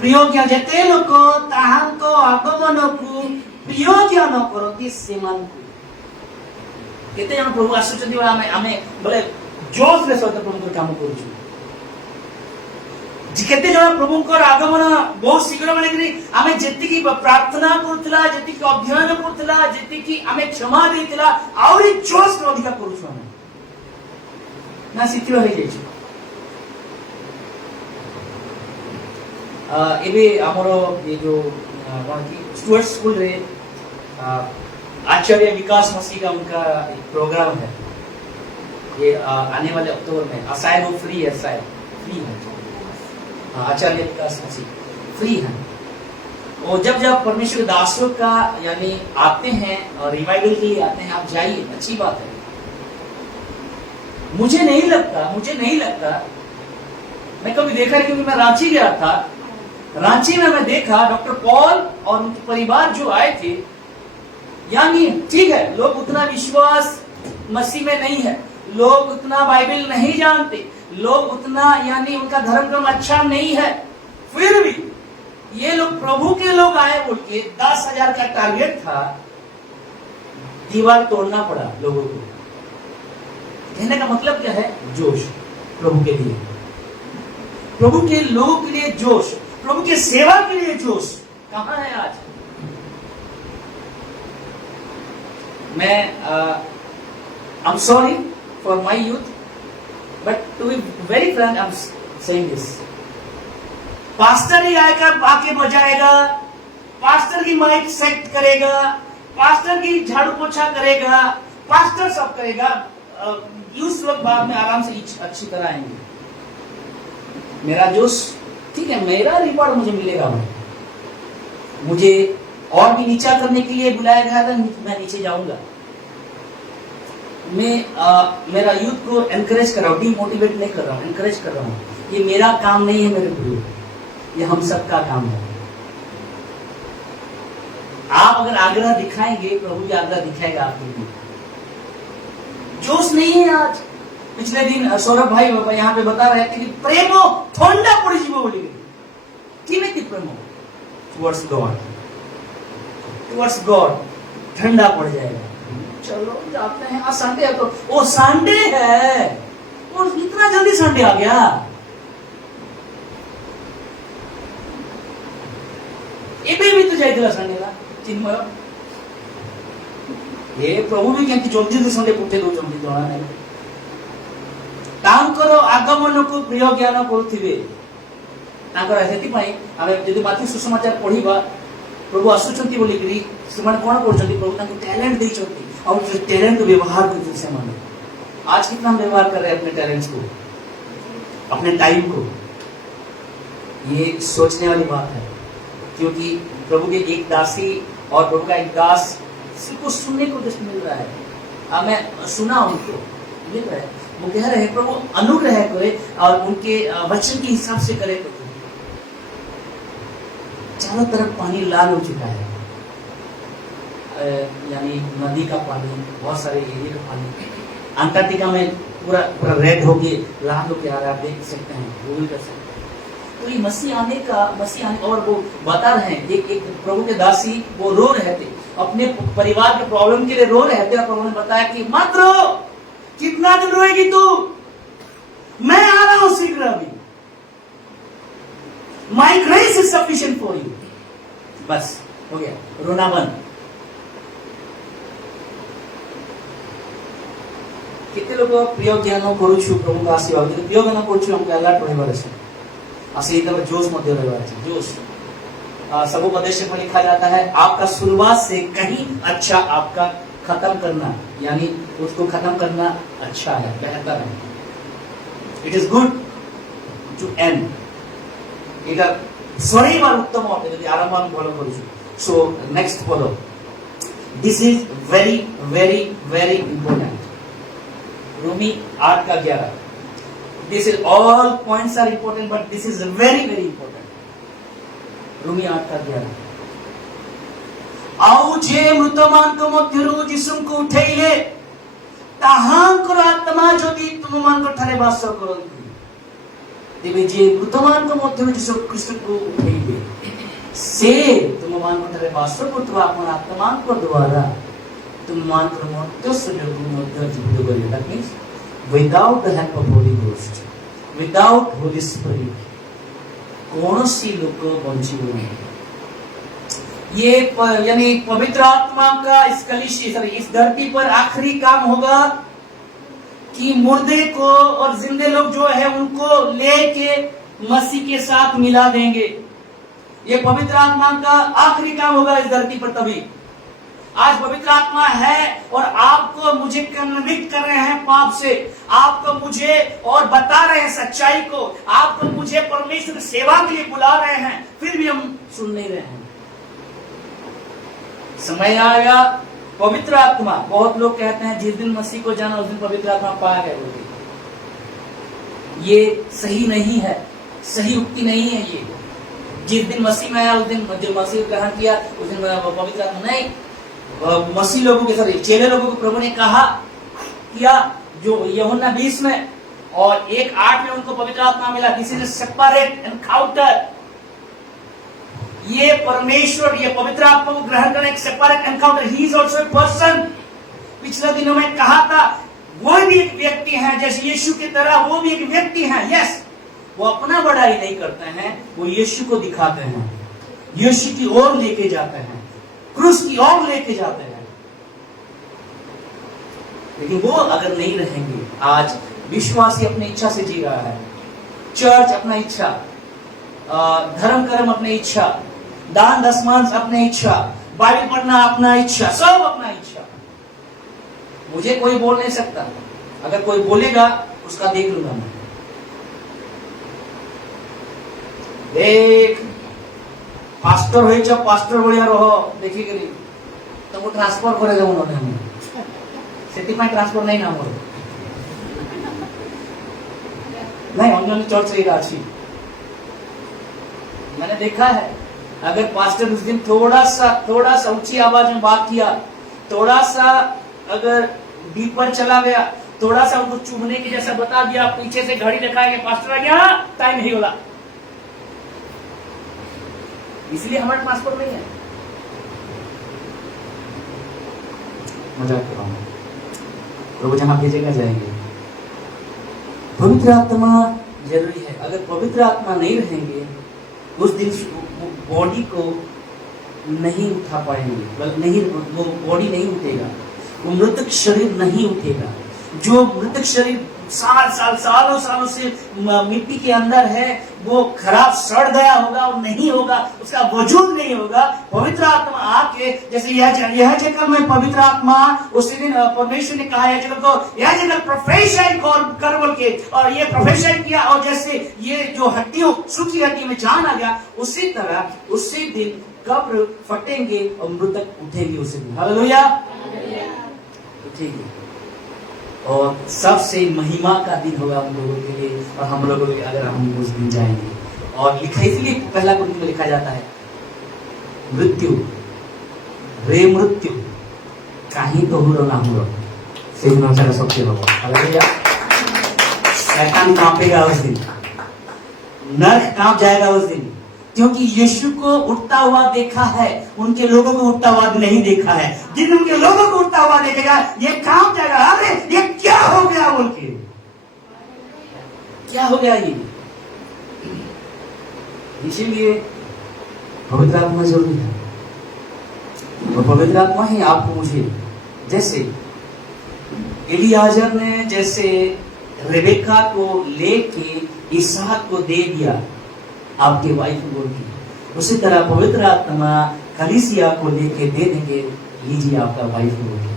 प्रिय क्या जेते लोक ताहांको आगमन को प्रिय ज्ञान करती सेमान को केते जन प्रभु आसुचंती बा हमें बोले जोश रे सहित प्रभु को काम करूछु केते जन प्रभु को आगमन बहुत शीघ्र माने कि हमें जेति की प्रार्थना करथला जेति की अध्ययन करथला जेति की हमें क्षमा देथिला आउरी जोश रे अधिका करूछु हम ना शीघ्र हो जाइछु एबे हमरो ये जो कोन की स्टुअर्ट स्कूल रे आचार्य विकास मसीह का उनका एक प्रोग्राम है ये आने वाले अक्टूबर में असाइल वो फ्री है फ्री है आचार्य विकास मसीह फ्री है और जब जब परमेश्वर के दासों का यानी आते हैं और रिवाइवल के लिए आते हैं आप जाइए अच्छी बात है मुझे नहीं लगता मैं कभी देखा नहीं क्योंकि मैं रांची गया था रांची में मैं देखा डॉक्टर पॉल और उनके परिवार जो आए थे यानी ठीक है लोग उतना विश्वास मसीह में नहीं है लोग उतना बाइबल नहीं जानते लोग उतना यानी उनका धर्म क्रम अच्छा नहीं है फिर भी ये लोग प्रभु के लोग आए बोल के 10,000 का टारगेट था दीवार तोड़ना पड़ा लोगों को कहने का मतलब क्या है जोश प्रभु के लिए प्रभु के लोगों के लिए जोश प्रभु के सेवा के लिए जोश कहां है आज मैं I'm sorry for my youth but to be very frank I'm saying this pastor ही आके बजाएगा पास्टर की माइक सेट करेगा पास्टर की झाड़ू पोछा करेगा पास्टर सब करेगा उस वक्त बाद में आराम से अच्छी तरह आएंगे मेरा जोश ठीक है मेरा रिवॉर्ड मुझे मिलेगा मुझे और भी नीचा करने के लिए बुलाया गया था मैं नीचे जाऊंगा मैं मेरा यूथ को एनकरेज कर रहा हूँ डीमोटिवेट नहीं कर रहा हूँ एनकरेज कर रहा हूँ ये मेरा काम नहीं है मेरे गुरु ये हम सबका काम है आप अगर आग्रह दिखाएंगे प्रभु भी आग्रह दिखाएगा आपके लिए जोश नहीं है आज पिछले दिन सौरभ भाई यहाँ पे बता रहे थे कि प्रेमो ठंडा पड़ी जीवो बोली कि प्रेमो टुवर्ड्स गॉड ठंडा पड़ जाएगा चलो जाते हैं आज संडे है तो वो संडे है और इतना जल्दी संडे आ गया एबे भी तो जाइदिला संडे ला चिन्मय ये प्रभु भी केमती जल्दी जल्दी संडे पुठे दो जल्दी जଣା नहीं तांकर आगमन को प्रिय ज्ञान करथिबे तांकर हेति पई आमे जदि माथि सुसमाचार पढिबा प्रभु आसुचंती बोली कि ସେମାନେ कोन करचंती प्रभु तांको टैलेंट देचंती और टैलेंट को व्यवहार करते से माने आज कितना हम व्यवहार कर रहे हैं अपने टैलेंट्स को अपने टाइम को ये सोचने वाली बात है क्योंकि प्रभु के एक दासी और प्रभु का एक दास सिर्फ सुनने को जस्ट मिल रहा है मैं सुना उनको मिल रहा है वो कह रहे हैं प्रभु अनुग्रह करे और उनके वचन के हिसाब से करे। तो चारों तरफ पानी लाल हो चुका है, यानी नदी का पानी, बहुत सारे एरिया का पानी। अंटार्कटिका में पूरा पूरा रेड होके लाल होके आ रहा है, आप देख सकते हैं, गूगल कर सकते हैं। तो ये मसीह आने और वो बता रहे हैं, एक प्रभु के दासी वो रो रहे थे, अपने परिवार के प्रॉब्लम के लिए रो रहे थे, और प्रभु ने बताया कि मत रो, कितना दिन रोएगी तू, मैं आ रहा हूं शीघ्र अभी, माई grace is sufficient for you. बस हो गया, रोना बंद। କେते लोग प्रिय ज्ञान करूछु प्रभु का आशीर्वाद, प्रिय ज्ञान करूछु हमको अलर्ट रहबार अछि, आसे एकदम जोश मध्य रहबार अछि, जोश। सब उपदेश में लिखा जाता है आपका शुरुआत से कहीं अच्छा आपका खत्म करना, यानी उसको खत्म करना अच्छा है, बेहतर है। It is good to end. ಈಗ ಸ್ವರೈವಾರ ಉತ್ತಮವಾಗಿದೆ, ಆರಂಭವನ್ನು ಫಾಲೋ ಕರುछु। So next follow, this is very very very important. रूमी 8 का 11, this is all points are important but this is very very important. रूमी 8 का 11, ଆଉ ଯେ ମୃତମାନଙ୍କ ମଧ୍ୟରୁ ଯୀଶୁଙ୍କୁ ଉଠେଇଲେ ତାହାଙ୍କର ଆତ୍ମା ଯଦି ତୁମମାନଙ୍କ ଠାରେ ବାସ କରନ୍ତି, ତେବେ ଯେ ମୃତମାନଙ୍କ ମଧ୍ୟରୁ ଯୀଶୁ ଖ୍ରୀଷ୍ଟଙ୍କୁ ଉଠେଇବେ ସେ ତୁମମାନଙ୍କ ଠାରେ ବାସ କରୁଥିବା ଆପଣ ଆତ୍ମାଙ୍କ ଦ୍ୱାରା ତୁମମାନଙ୍କର ମର୍ତ୍ତ୍ୟ ଶରୀରକୁ ମଧ୍ୟ ଜୀବିତ କରିବେ। That means without the help of Holy Ghost, without Holy Spirit कौनसी लोग बंचित नहीं। ये यानी पवित्र आत्मा का इस कलीसिया इस धरती पर आखिरी काम होगा कि मुर्दे को और जिंदे लोग जो है उनको लेके मसीह के साथ मिला देंगे। ये पवित्र आत्मा का आखिरी काम होगा इस धरती पर। तभी आज पवित्र आत्मा है और आपको मुझे कन्विक्ट कर रहे हैं पाप से, आपको मुझे और बता रहे हैं सच्चाई को, आपको मुझे परमेश्वर की सेवा के लिए बुला रहे हैं, फिर भी हम सुन नहीं रहे हैं। समय आएगा पवित्र आत्मा, बहुत लोग कहते हैं जिस दिन मसीह को जाना उस दिन पवित्र आत्मा पा गए। ये सही नहीं है, सही उक्ति नहीं है। ये जिस दिन मसीह में आया उस दिन, जो मसीह को ग्रहण किया उस दिन पवित्र आत्मा नहीं। मसीह लोगों के साथ चेले लोगों को प्रभु ने कहा किया, जो यूहन्ना 20 में और 1:8 में उनको पवित्र आत्मा मिला। This is a separate encounter. ये परमेश्वर, ये पवित्र आत्मा को ग्रहण करना एक separate encounter. He is also a person. पिछले दिनों में कहा था वो भी एक व्यक्ति है, जैसे यीशु की तरह वो भी एक व्यक्ति है। यस, वो अपना बड़ाई नहीं करते हैं, वो यीशु को दिखाते हैं, यीशु की ओर लेके जाते हैं, क्रूस की ओर लेके जाते हैं। लेकिन वो अगर नहीं रहेंगे, आज विश्वासी अपनी इच्छा से जी रहा है, चर्च अपना इच्छा, धर्म कर्म अपनी इच्छा, दान दशमांश अपनी इच्छा, बाइबल पढ़ना अपना इच्छा, सब अपना इच्छा। मुझे कोई बोल नहीं सकता, अगर कोई बोलेगा उसका देख लूंगा मैं। देख पास्टर हो, जब पास्टर बढ़िया रहो देखिए कि तो वो ट्रांसफर करेगा उन्होंने हमें, सेटिफाइड ट्रांसफर नहीं ना हो नहीं, अन्य चर्च रहेगा अच्छी। मैंने देखा है अगर पास्टर उस दिन थोड़ा सा ऊंची आवाज में बात किया, थोड़ा सा अगर डीपर चला गया, थोड़ा सा उनको चुभने की जैसा बता दिया, पीछे से घड़ी दिखाएंगे, पास्टर आ गया, टाइम नहीं होला, इसलिए हमारा ट्रांसफर नहीं है। मजाक कर रहा हूं, प्रभु जहां भेजेगा जाएंगे। पवित्र आत्मा जरूरी है। अगर पवित्र आत्मा नहीं रहेंगे उस दिन बॉडी को नहीं उठा पाएंगे, नहीं, वो बॉडी नहीं उठेगा, वो मृतक शरीर नहीं उठेगा। जो मृतक शरीर सालों से मिट्टी के अंदर है, वो खराब सड़ गया होगा, वो नहीं होगा, उसका वजूद नहीं होगा। पवित्र आत्मा आके, जैसे यह जगह में पवित्र आत्मा उसी दिन परमेश्वर ने कहा यह जगह को, यह जगह प्रोफेशन कर बोल के, और ये प्रोफेशन किया, और जैसे ये जो हड्डियों सूखी हड्डी में जान आ गया, उसी तरह उसी दिन कब्र फटेंगे और मृतक उठेंगे उसी दिन। हालेलुया, उठेंगे। और सबसे महिमा का दिन होगा हम लोगों के लिए और हम लोगों के लिए, अगर हम उस दिन जाएंगे। और लिखा इसलिए पहला कुरिन्थियों में लिखा जाता है, मृत्यु रे मृत्यु कहीं तो हुरो ना हुरो से का शक्ति होगा। हालेलुया। शैतान कांपेगा उस दिन, नरक कांप जाएगा उस दिन, क्योंकि यीशु को उठता हुआ देखा है, उनके लोगों को उठता हुआ नहीं देखा है। जिन उनके लोगों को उठता हुआ देखेगा ये कांप जाएगा, अरे ये क्या हो गया बोल के, क्या हो गया ये। इसीलिए पवित्र आत्मा जरूरी है, और पवित्र आत्मा ही आपको मुझे, जैसे एलियाजर ने जैसे रेबेका को लेके इसहाक को दे दिया आपके वाइफ बोल के, उसी तरह पवित्र आत्मा कलीसिया को लेके दे देंगे, लीजिए आपका वाइफ बोल के।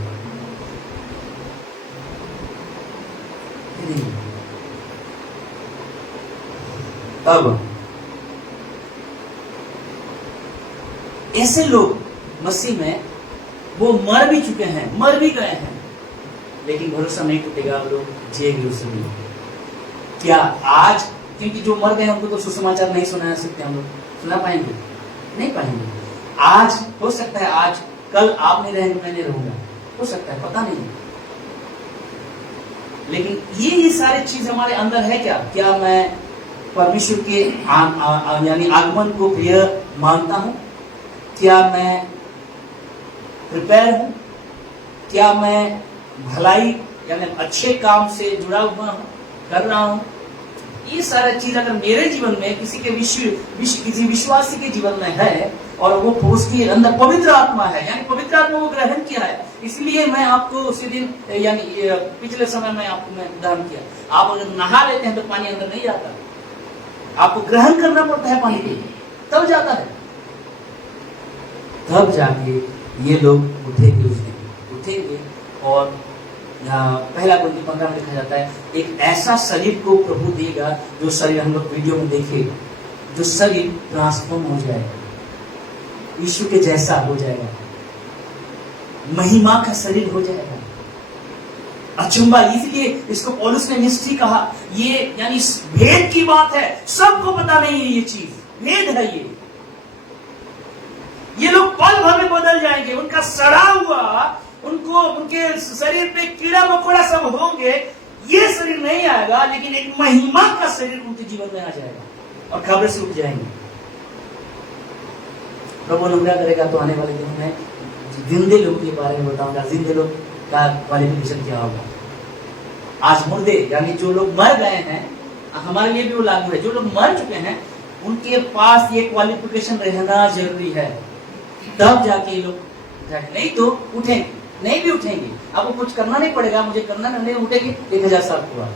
अब ऐसे लोग मसीह में वो मर भी चुके हैं, मर भी गए हैं, लेकिन भरोसा नहीं टूटेगा, वो लोग जिएंगे उस दिन। क्या आज, क्योंकि जो मर गए उनको तो सुसमाचार नहीं सुना सकते हम लोग, सुना पाएंगे नहीं पाएंगे। आज हो सकता है, आज कल आप नहीं रहेंगे, मैं नहीं रहूंगा, हो सकता है, पता नहीं। लेकिन ये सारी चीज हमारे अंदर है क्या? क्या मैं परमेश्वर के यानी आगमन को प्रिय मानता हूं? क्या मैं प्रिपेयर हूं? क्या मैं भलाई यानी अच्छे काम से जुड़ा हुआ हूं, कर रहा हूं? ये सारा चीज अगर मेरे जीवन में किसी विश्वासी के जीवन में है, और वो उसके अंदर पवित्र आत्मा है, यानी पवित्र आत्मा वो ग्रहण किया है, इसलिए मैं आपको उसी दिन यानी पिछले समय में आपको मैं उदाहरण किया, आप अगर नहा लेते हैं तो पानी अंदर नहीं जाता, आपको ग्रहण करना पड़ता है पानी को, तब जाता है, तब जाके ये लोग उठेंगे, उस दिन उठेंगे। और पहला कुरिन्थियों 15 में लिखा जाता है, एक ऐसा शरीर को प्रभु देगा, जो शरीर हम लोग वीडियो में देखे, जो शरीर ट्रांसफॉर्म हो जाएगा, यीशु के जैसा हो जाएगा, महिमा का शरीर हो जाएगा। अचंबा, इसलिए इसको पौलुस ने मिस्ट्री कहा, ये यानी भेद की बात है, सबको पता नहीं है, ये चीज भेद है। ये लोग पल भर में बदल जाएंगे, उनका सड़ा हुआ, उनको उनके शरीर पे कीड़ा मकोड़ा सब होंगे, ये शरीर नहीं आएगा, लेकिन एक महिमा का शरीर उनके जीवन में आ जाएगा और खबर से उठ जाएंगे। प्रभु अनुग्रह करेगा तो आने वाले दिनों में जिंदे लोगों के बारे में बताऊंगा, जिंदे लोग का क्वालिफिकेशन क्या होगा। आज मुर्दे यानी जो लोग मर गए हैं, हमारे लिए भी वो लागू है, जो लोग मर चुके हैं उनके पास ये क्वालिफिकेशन रहना जरूरी है, तब जाके ये लोग जाके, नहीं तो उठेंगे, नहीं भी उठेंगे, आपको कुछ करना नहीं पड़ेगा, मुझे करना नहीं उठेंगे 1000 साल पूरा।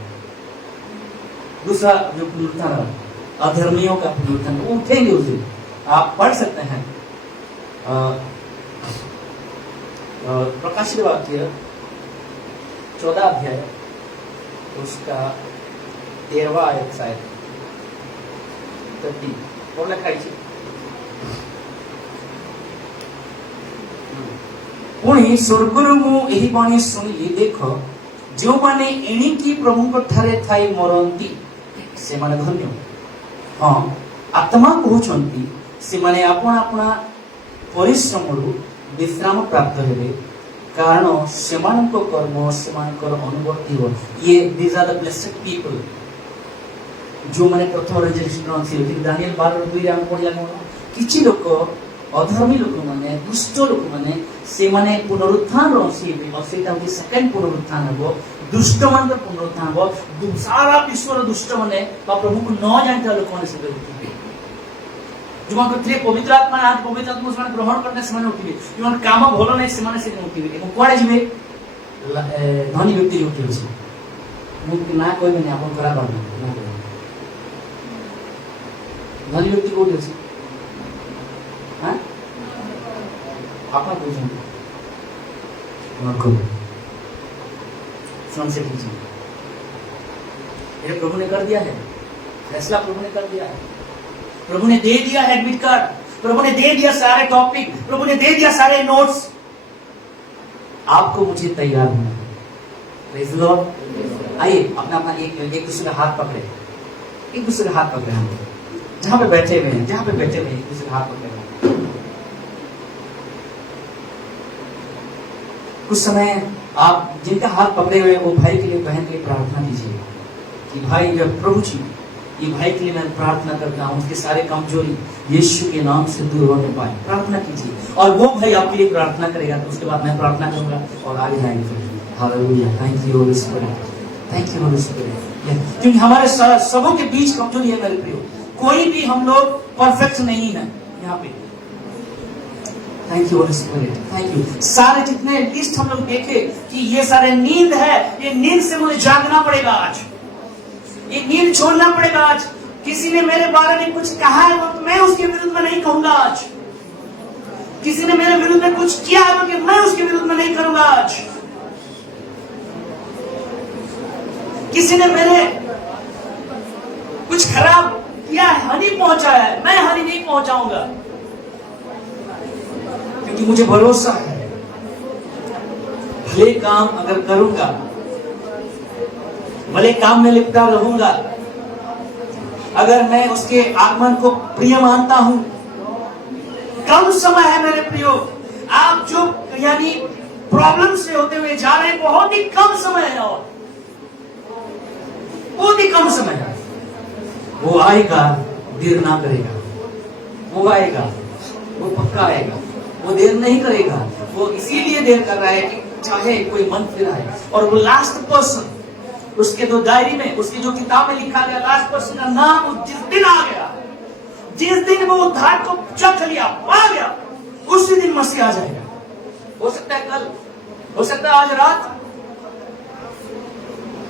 दूसरा जो पुनरुत्थान, अधर्मियों का पुनरुत्थान, वो उठेंगे उस दिन, आप पढ़ सकते हैं प्रकाशित वाक्य 14 अध्याय उसका 13वां आयत शायद 30 और लिखा है, पुणी स्वर्गरु मु एही बाणी सुनिली, देख जो माने एणिकी प्रभु को ठारे थाई मरंती से माने धन्य। हाँ, आत्मा कहउछंती से माने आपण अपना परिश्रमरु विश्राम प्राप्त हेबे, कारण सेमानक कर्म सेमानक अनुवर्ती हो। ये these are the blessed people जो माने प्रथम रजिस्ट्रेशन ছিল, কিন্তু দানিয়েল 12:2 ଆମେ पढिया किछि लोक अधर्मी लोक माने, दुष्ट लोक माने, से माने पुनरुत्थान रसिबे, और सेटा होची सेकंड पुनरुत्थान हबो, दुष्ट मानकर पुनरुत्थान हबो, सारा विश्वर दुष्ट माने बा प्रभु को न जानता लोक माने से उठिबे, जो मान को पवित्र आत्मा आज पवित्र आत्मा से ग्रहण करने से माने उठिबे, जो मान काम भलो नै से माने से उठिबे, एवं कोडे जिबे धनी व्यक्ति उठिबे से मुख ना कोई माने आपन खराब ना कोई धनी व्यक्ति को उठिबे, हां आपा पूछें मरको से कीजिए, ये प्रभु ने कर दिया है, फैसला प्रभु ने कर दिया है, प्रभु ने दे दिया है एडमिट कार्ड, प्रभु ने दे दिया सारे टॉपिक, प्रभु ने दे दिया सारे नोट्स, आपको मुझे तैयार होना है। Praise the Lord. आइए अपना अपना एक दूसरे का हाथ पकड़े, एक दूसरे का हाथ पकड़े। हम जहाँ पे बैठे हुए हैं, जहाँ पे बैठे हुए हैं, एक दूसरे का हाथ पकड़े हुए। कुछ समय आप जिनका हाथ पकड़े हुए वो भाई के लिए, बहन के लिए प्रार्थना कीजिए कि भाई प्रभु जी, ये भाई के लिए मैं प्रार्थना करता हूँ, उसके सारे कमजोरी यीशु के नाम से दूर होने पाए। प्रार्थना कीजिए और वो भाई आपके लिए प्रार्थना करेगा, तो उसके बाद मैं प्रार्थना करूंगा और आगे जाएंगे। Hallelujah, thank you Holi spirit, thank you Holi spirit. क्योंकि हमारे सबों के बीच कमजोरी है मेरे प्रियो, कोई भी हम लोग परफेक्ट नहीं है यहाँ पे। Thank you Holi spirit, thank you. सारे जितने लिस्ट हम लोग देखे कि ये सारे नींद है, ये नींद से मुझे जागना पड़ेगा आज, ये नींद छोड़ना पड़ेगा आज। किसी ने मेरे बारे में कुछ कहा है तो मैं उसके विरुद्ध में नहीं कहूंगा आज। किसी ने मेरे विरुद्ध में कुछ किया है तो मैं उसके विरुद्ध में नहीं करूंगा आज। किसी ने मेरे कुछ खराब किया है, हानि पहुंचाया है, मैं हानि नहीं पहुंचाऊंगा, क्योंकि मुझे भरोसा है भले काम अगर करूंगा, भले काम में लिपटा रहूंगा, अगर मैं उसके आगमन को प्रिय मानता हूं। कम समय है मेरे प्रियो, आप जो यानी प्रॉब्लम से होते हुए जा रहे हैं, बहुत ही कम समय है, और बहुत ही कम समय है। वो आएगा, देर ना करेगा, वो आएगा, वो पक्का आएगा, वो देर नहीं करेगा। वो इसीलिए देर कर रहा है कि चाहे कोई मन फिराए। और वो लास्ट पर्सन, उसके तो डायरी में, उसकी जो किताब में लिखा गया, लास्ट पर्सन का नाम जिस दिन आ गया, जिस दिन वो उद्धार को चख लिया, पा गया, उसी दिन मसीह आ जाएगा। हो सकता है कल, हो सकता है आज रात,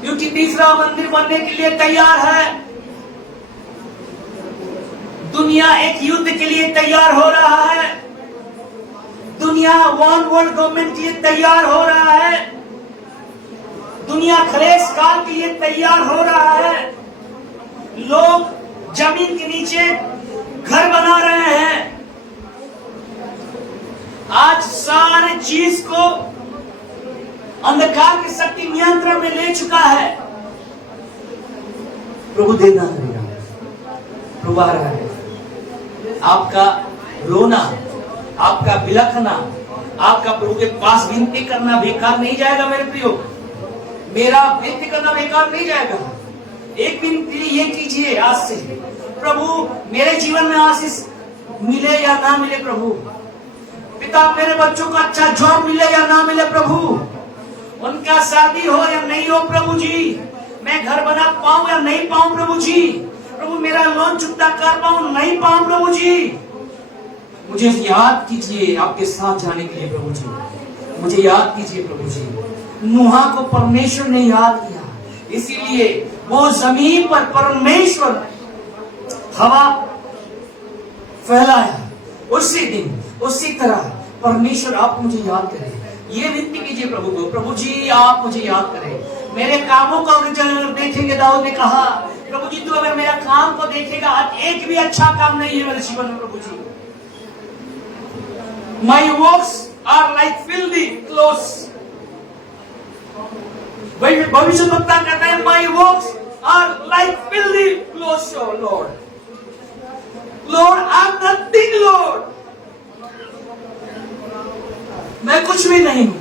क्योंकि तीसरा मंदिर बनने के लिए तैयार है। दुनिया एक युद्ध के लिए तैयार हो रहा है, दुनिया वन वर्ल्ड गवर्नमेंट के लिए तैयार हो रहा है, दुनिया क्लेश काल के लिए तैयार हो रहा है। लोग जमीन के नीचे घर बना रहे हैं। आज सारे चीज को अंधकार की शक्ति नियंत्रण में ले चुका है। प्रभु देना करेगा, प्रभु आ रहा है। आपका रोना, आपका बिलखना, आपका प्रभु के पास विनती करना बेकार नहीं जाएगा मेरे प्रियो। मेरा विनती करना बेकार नहीं जाएगा। एक विनती ये कीजिए आज से, प्रभु मेरे जीवन में आशीष मिले या ना मिले प्रभु, पिता मेरे बच्चों को अच्छा जॉब मिले या ना मिले प्रभु, उनका शादी हो या नहीं हो प्रभु जी, मैं घर बना पाऊं या नहीं पाऊं प्रभु जी, प्रभु मेरा लोन चुकता कर पाऊं नहीं पाऊं प्रभु जी, मुझे याद कीजिए आपके साथ जाने के लिए प्रभु जी, मुझे याद कीजिए प्रभु जी। नूहा को परमेश्वर ने याद किया, इसीलिए वो जमीन पर परमेश्वर हवा फैलाया। उसी दिन उसी तरह परमेश्वर आप मुझे याद करें। ये विनती कीजिए प्रभु को, प्रभु जी आप मुझे याद करें। मेरे कामों का रिजल्ट देखेंगे, दाऊद ने कहा प्रभु जी तू अगर मेरा काम को देखेगा, एक भी अच्छा काम नहीं है मेरे जीवन में प्रभु जी। My works are like filthy clothes. भविष्य वक्ता कहता है My works are like filthy clothes, oh Lord. Lord, I'm nothing, Lord. मैं कुछ भी नहीं हूं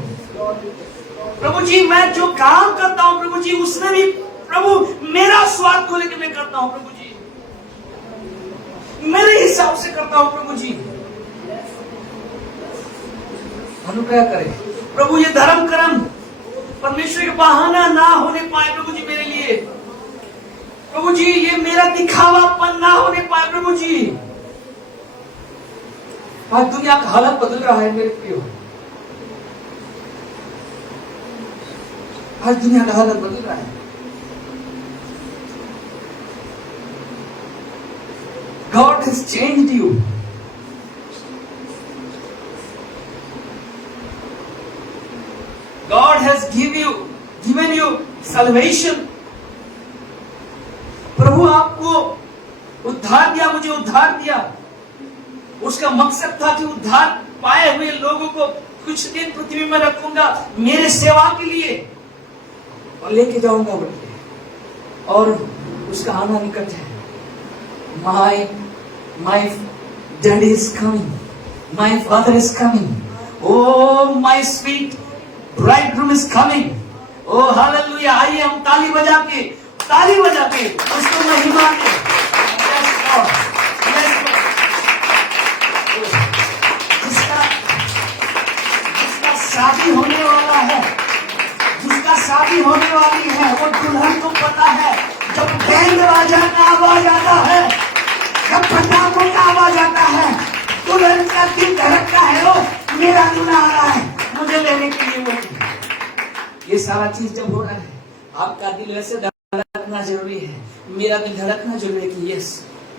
प्रभु जी। मैं जो काम करता हूं प्रभु जी, उसमें भी प्रभु मेरा स्वार्थ को लेकर मैं करता हूं प्रभु जी, मेरे हिसाब से करता हूं प्रभु जी। अनुग्रह करें प्रभु, ये धर्म कर्म परमेश्वर के बहाना ना होने पाए प्रभु जी मेरे लिए। प्रभु जी ये मेरा दिखावापन ना होने पाए प्रभु जी। आज दुनिया का हालत बदल रहा है मेरे प्रियो, आज दुनिया का हालत बदल रहा है। God has changed you. God has given you salvation. प्रभु आपको उद्धार दिया, मुझे उद्धार दिया। उसका मकसद था कि उद्धार पाए हुए लोगों को कुछ दिन पृथ्वी में रखूंगा मेरे सेवा के लिए। और लेके जाऊंगा बोल के, और उसका आना निकट है। My daddy is coming, my father is coming, oh my sweet bridegroom is coming. Oh hallelujah. आइए हम ताली बजा के उसको महिमा दें। Yes, Lord. Yes, Lord. जिसका शादी होने वाला है, जिसका शादी होने वाली है, वो दुल्हन को पता है जब बैंड बाजा का आवाज आता है, जब पटाखों का आवाज आता है, दुल्हन का दिल धड़कता है, वो मेरा दूल्हा आ रहा है मुझे लेने के लिए। वो ये सारा चीज जब हो रहा है, आपका दिल वैसे धड़कना जरूरी है, मेरा दिल धड़कना जरूरी है कि यस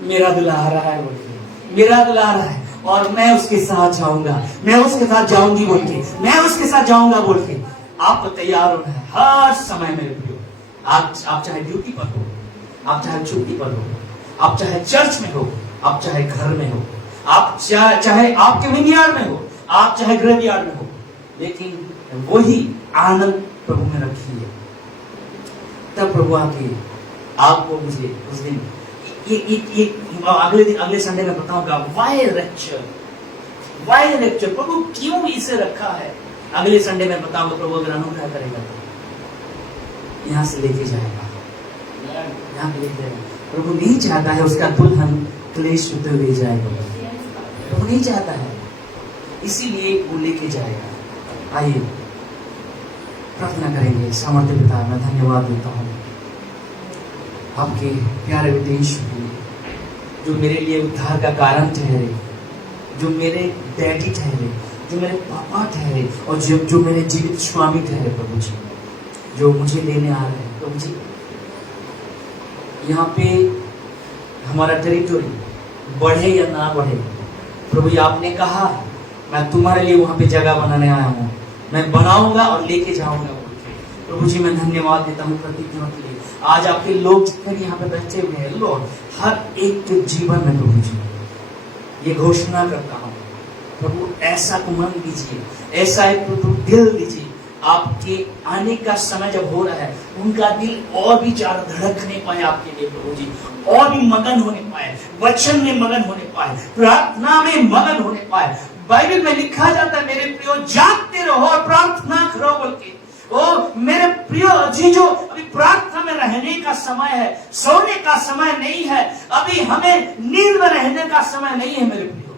मेरा दूल्हा आ रहा है बोल के, मेरा दूल्हा आ रहा है और मैं उसके साथ जाऊंगा, मैं उसके साथ जाऊंगी बोल के, मैं उसके साथ जाऊंगा बोल के। आपको तैयार होना है हर समय मेरे प्रियो। आप चाहे ड्यूटी पर हो, आप चाहे छुट्टी पर हो, आप चाहे चर्च में हो, आप चाहे घर में हो, आप चाहे आपके विनयार्ड में हो, आप चाहे ग्रेवयार्ड में हो, लेकिन वही आनंद प्रभु में रखिए। तब प्रभु आके आपको मुझे उस दिन ये अगले संडे में बताऊंगा वाई रैप्चर प्रभु क्यों इसे रखा है। अगले संडे में बताऊंगा प्रभु अगर अनुग्रह करेगा तो यहां से लेके जाएगा, यहां लेके जाएगा। प्रभु नहीं चाहता है उसका दुल्हन क्लेश होते हुए जाएगा, प्रभु नहीं चाहता है, इसीलिए वो लेके जाएगा। आइए प्रार्थना करेंगे। सामर्थ्य पिता मैं धन्यवाद देता हूँ आपके प्यारे बेटे यीशु के लिए, जो मेरे लिए उद्धार का कारण ठहरे, जो मेरे डैडी ठहरे, जो मेरे पापा ठहरे और जो मेरे जीवित स्वामी ठहरे प्रभु जी, जो मुझे लेने आ रहे हैं प्रभु जी। यहाँ पे हमारा टेरिटोरी बढ़े या ना बढ़े प्रभु जी, आपने कहा मैं तुम्हारे लिए वहां पे जगह बनाने आया हूँ, मैं बनाऊंगा और लेके जाऊंगा प्रभु जी। मैं धन्यवाद देता हूँ प्रतिज्ञा के लिए। आज आपके लोग जितने भी यहाँ पे बैठे हुए हैं लॉर्ड, हर एक के जीवन में प्रभु जी ये घोषणा करता हूँ प्रभु, ऐसा मन दीजिए, ऐसा एक प्रभु दिल दीजिए। आपके आने का समय जब हो रहा है, उनका दिल और भी ज्यादा धड़कने पाए आपके लिए प्रभु जी, और भी मगन होने पाए, वचन में मगन होने पाए, प्रार्थना में मगन होने पाए। बाइबल में लिखा जाता है मेरे प्रियो जागते रहो और प्रार्थना करो बोल के। ओ मेरे प्रियो जीजो, अभी प्रार्थना में रहने का समय है, सोने का समय नहीं है, अभी हमें नींद में रहने का समय नहीं है मेरे प्रियो,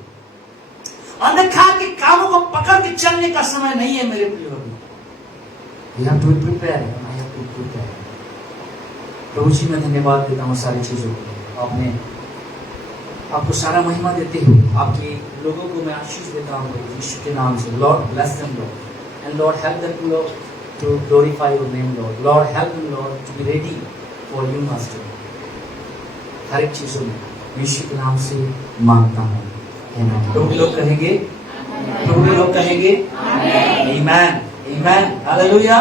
अंधकार के कामों को पकड़ के चलने का समय नहीं है मेरे प्रियो। You have to be prepared. I have to be prepared. प्रभु जी मैं धन्यवाद देता हूँ सारी चीजों को, आपने आपको सारा महिमा देते हुए आपके लोगों को मैं आशीष देता हूँ यीशु के नाम से। Lord bless them Lord, and Lord help them Lord to glorify your name Lord. Lord help them Lord to be ready for you master. हर एक चीजों में यीशु के नाम से मांगता हूँ। प्रभु लोग कहेंगे, प्रभु लोग कहेंगे आमीन, आमीन, हालेलुया।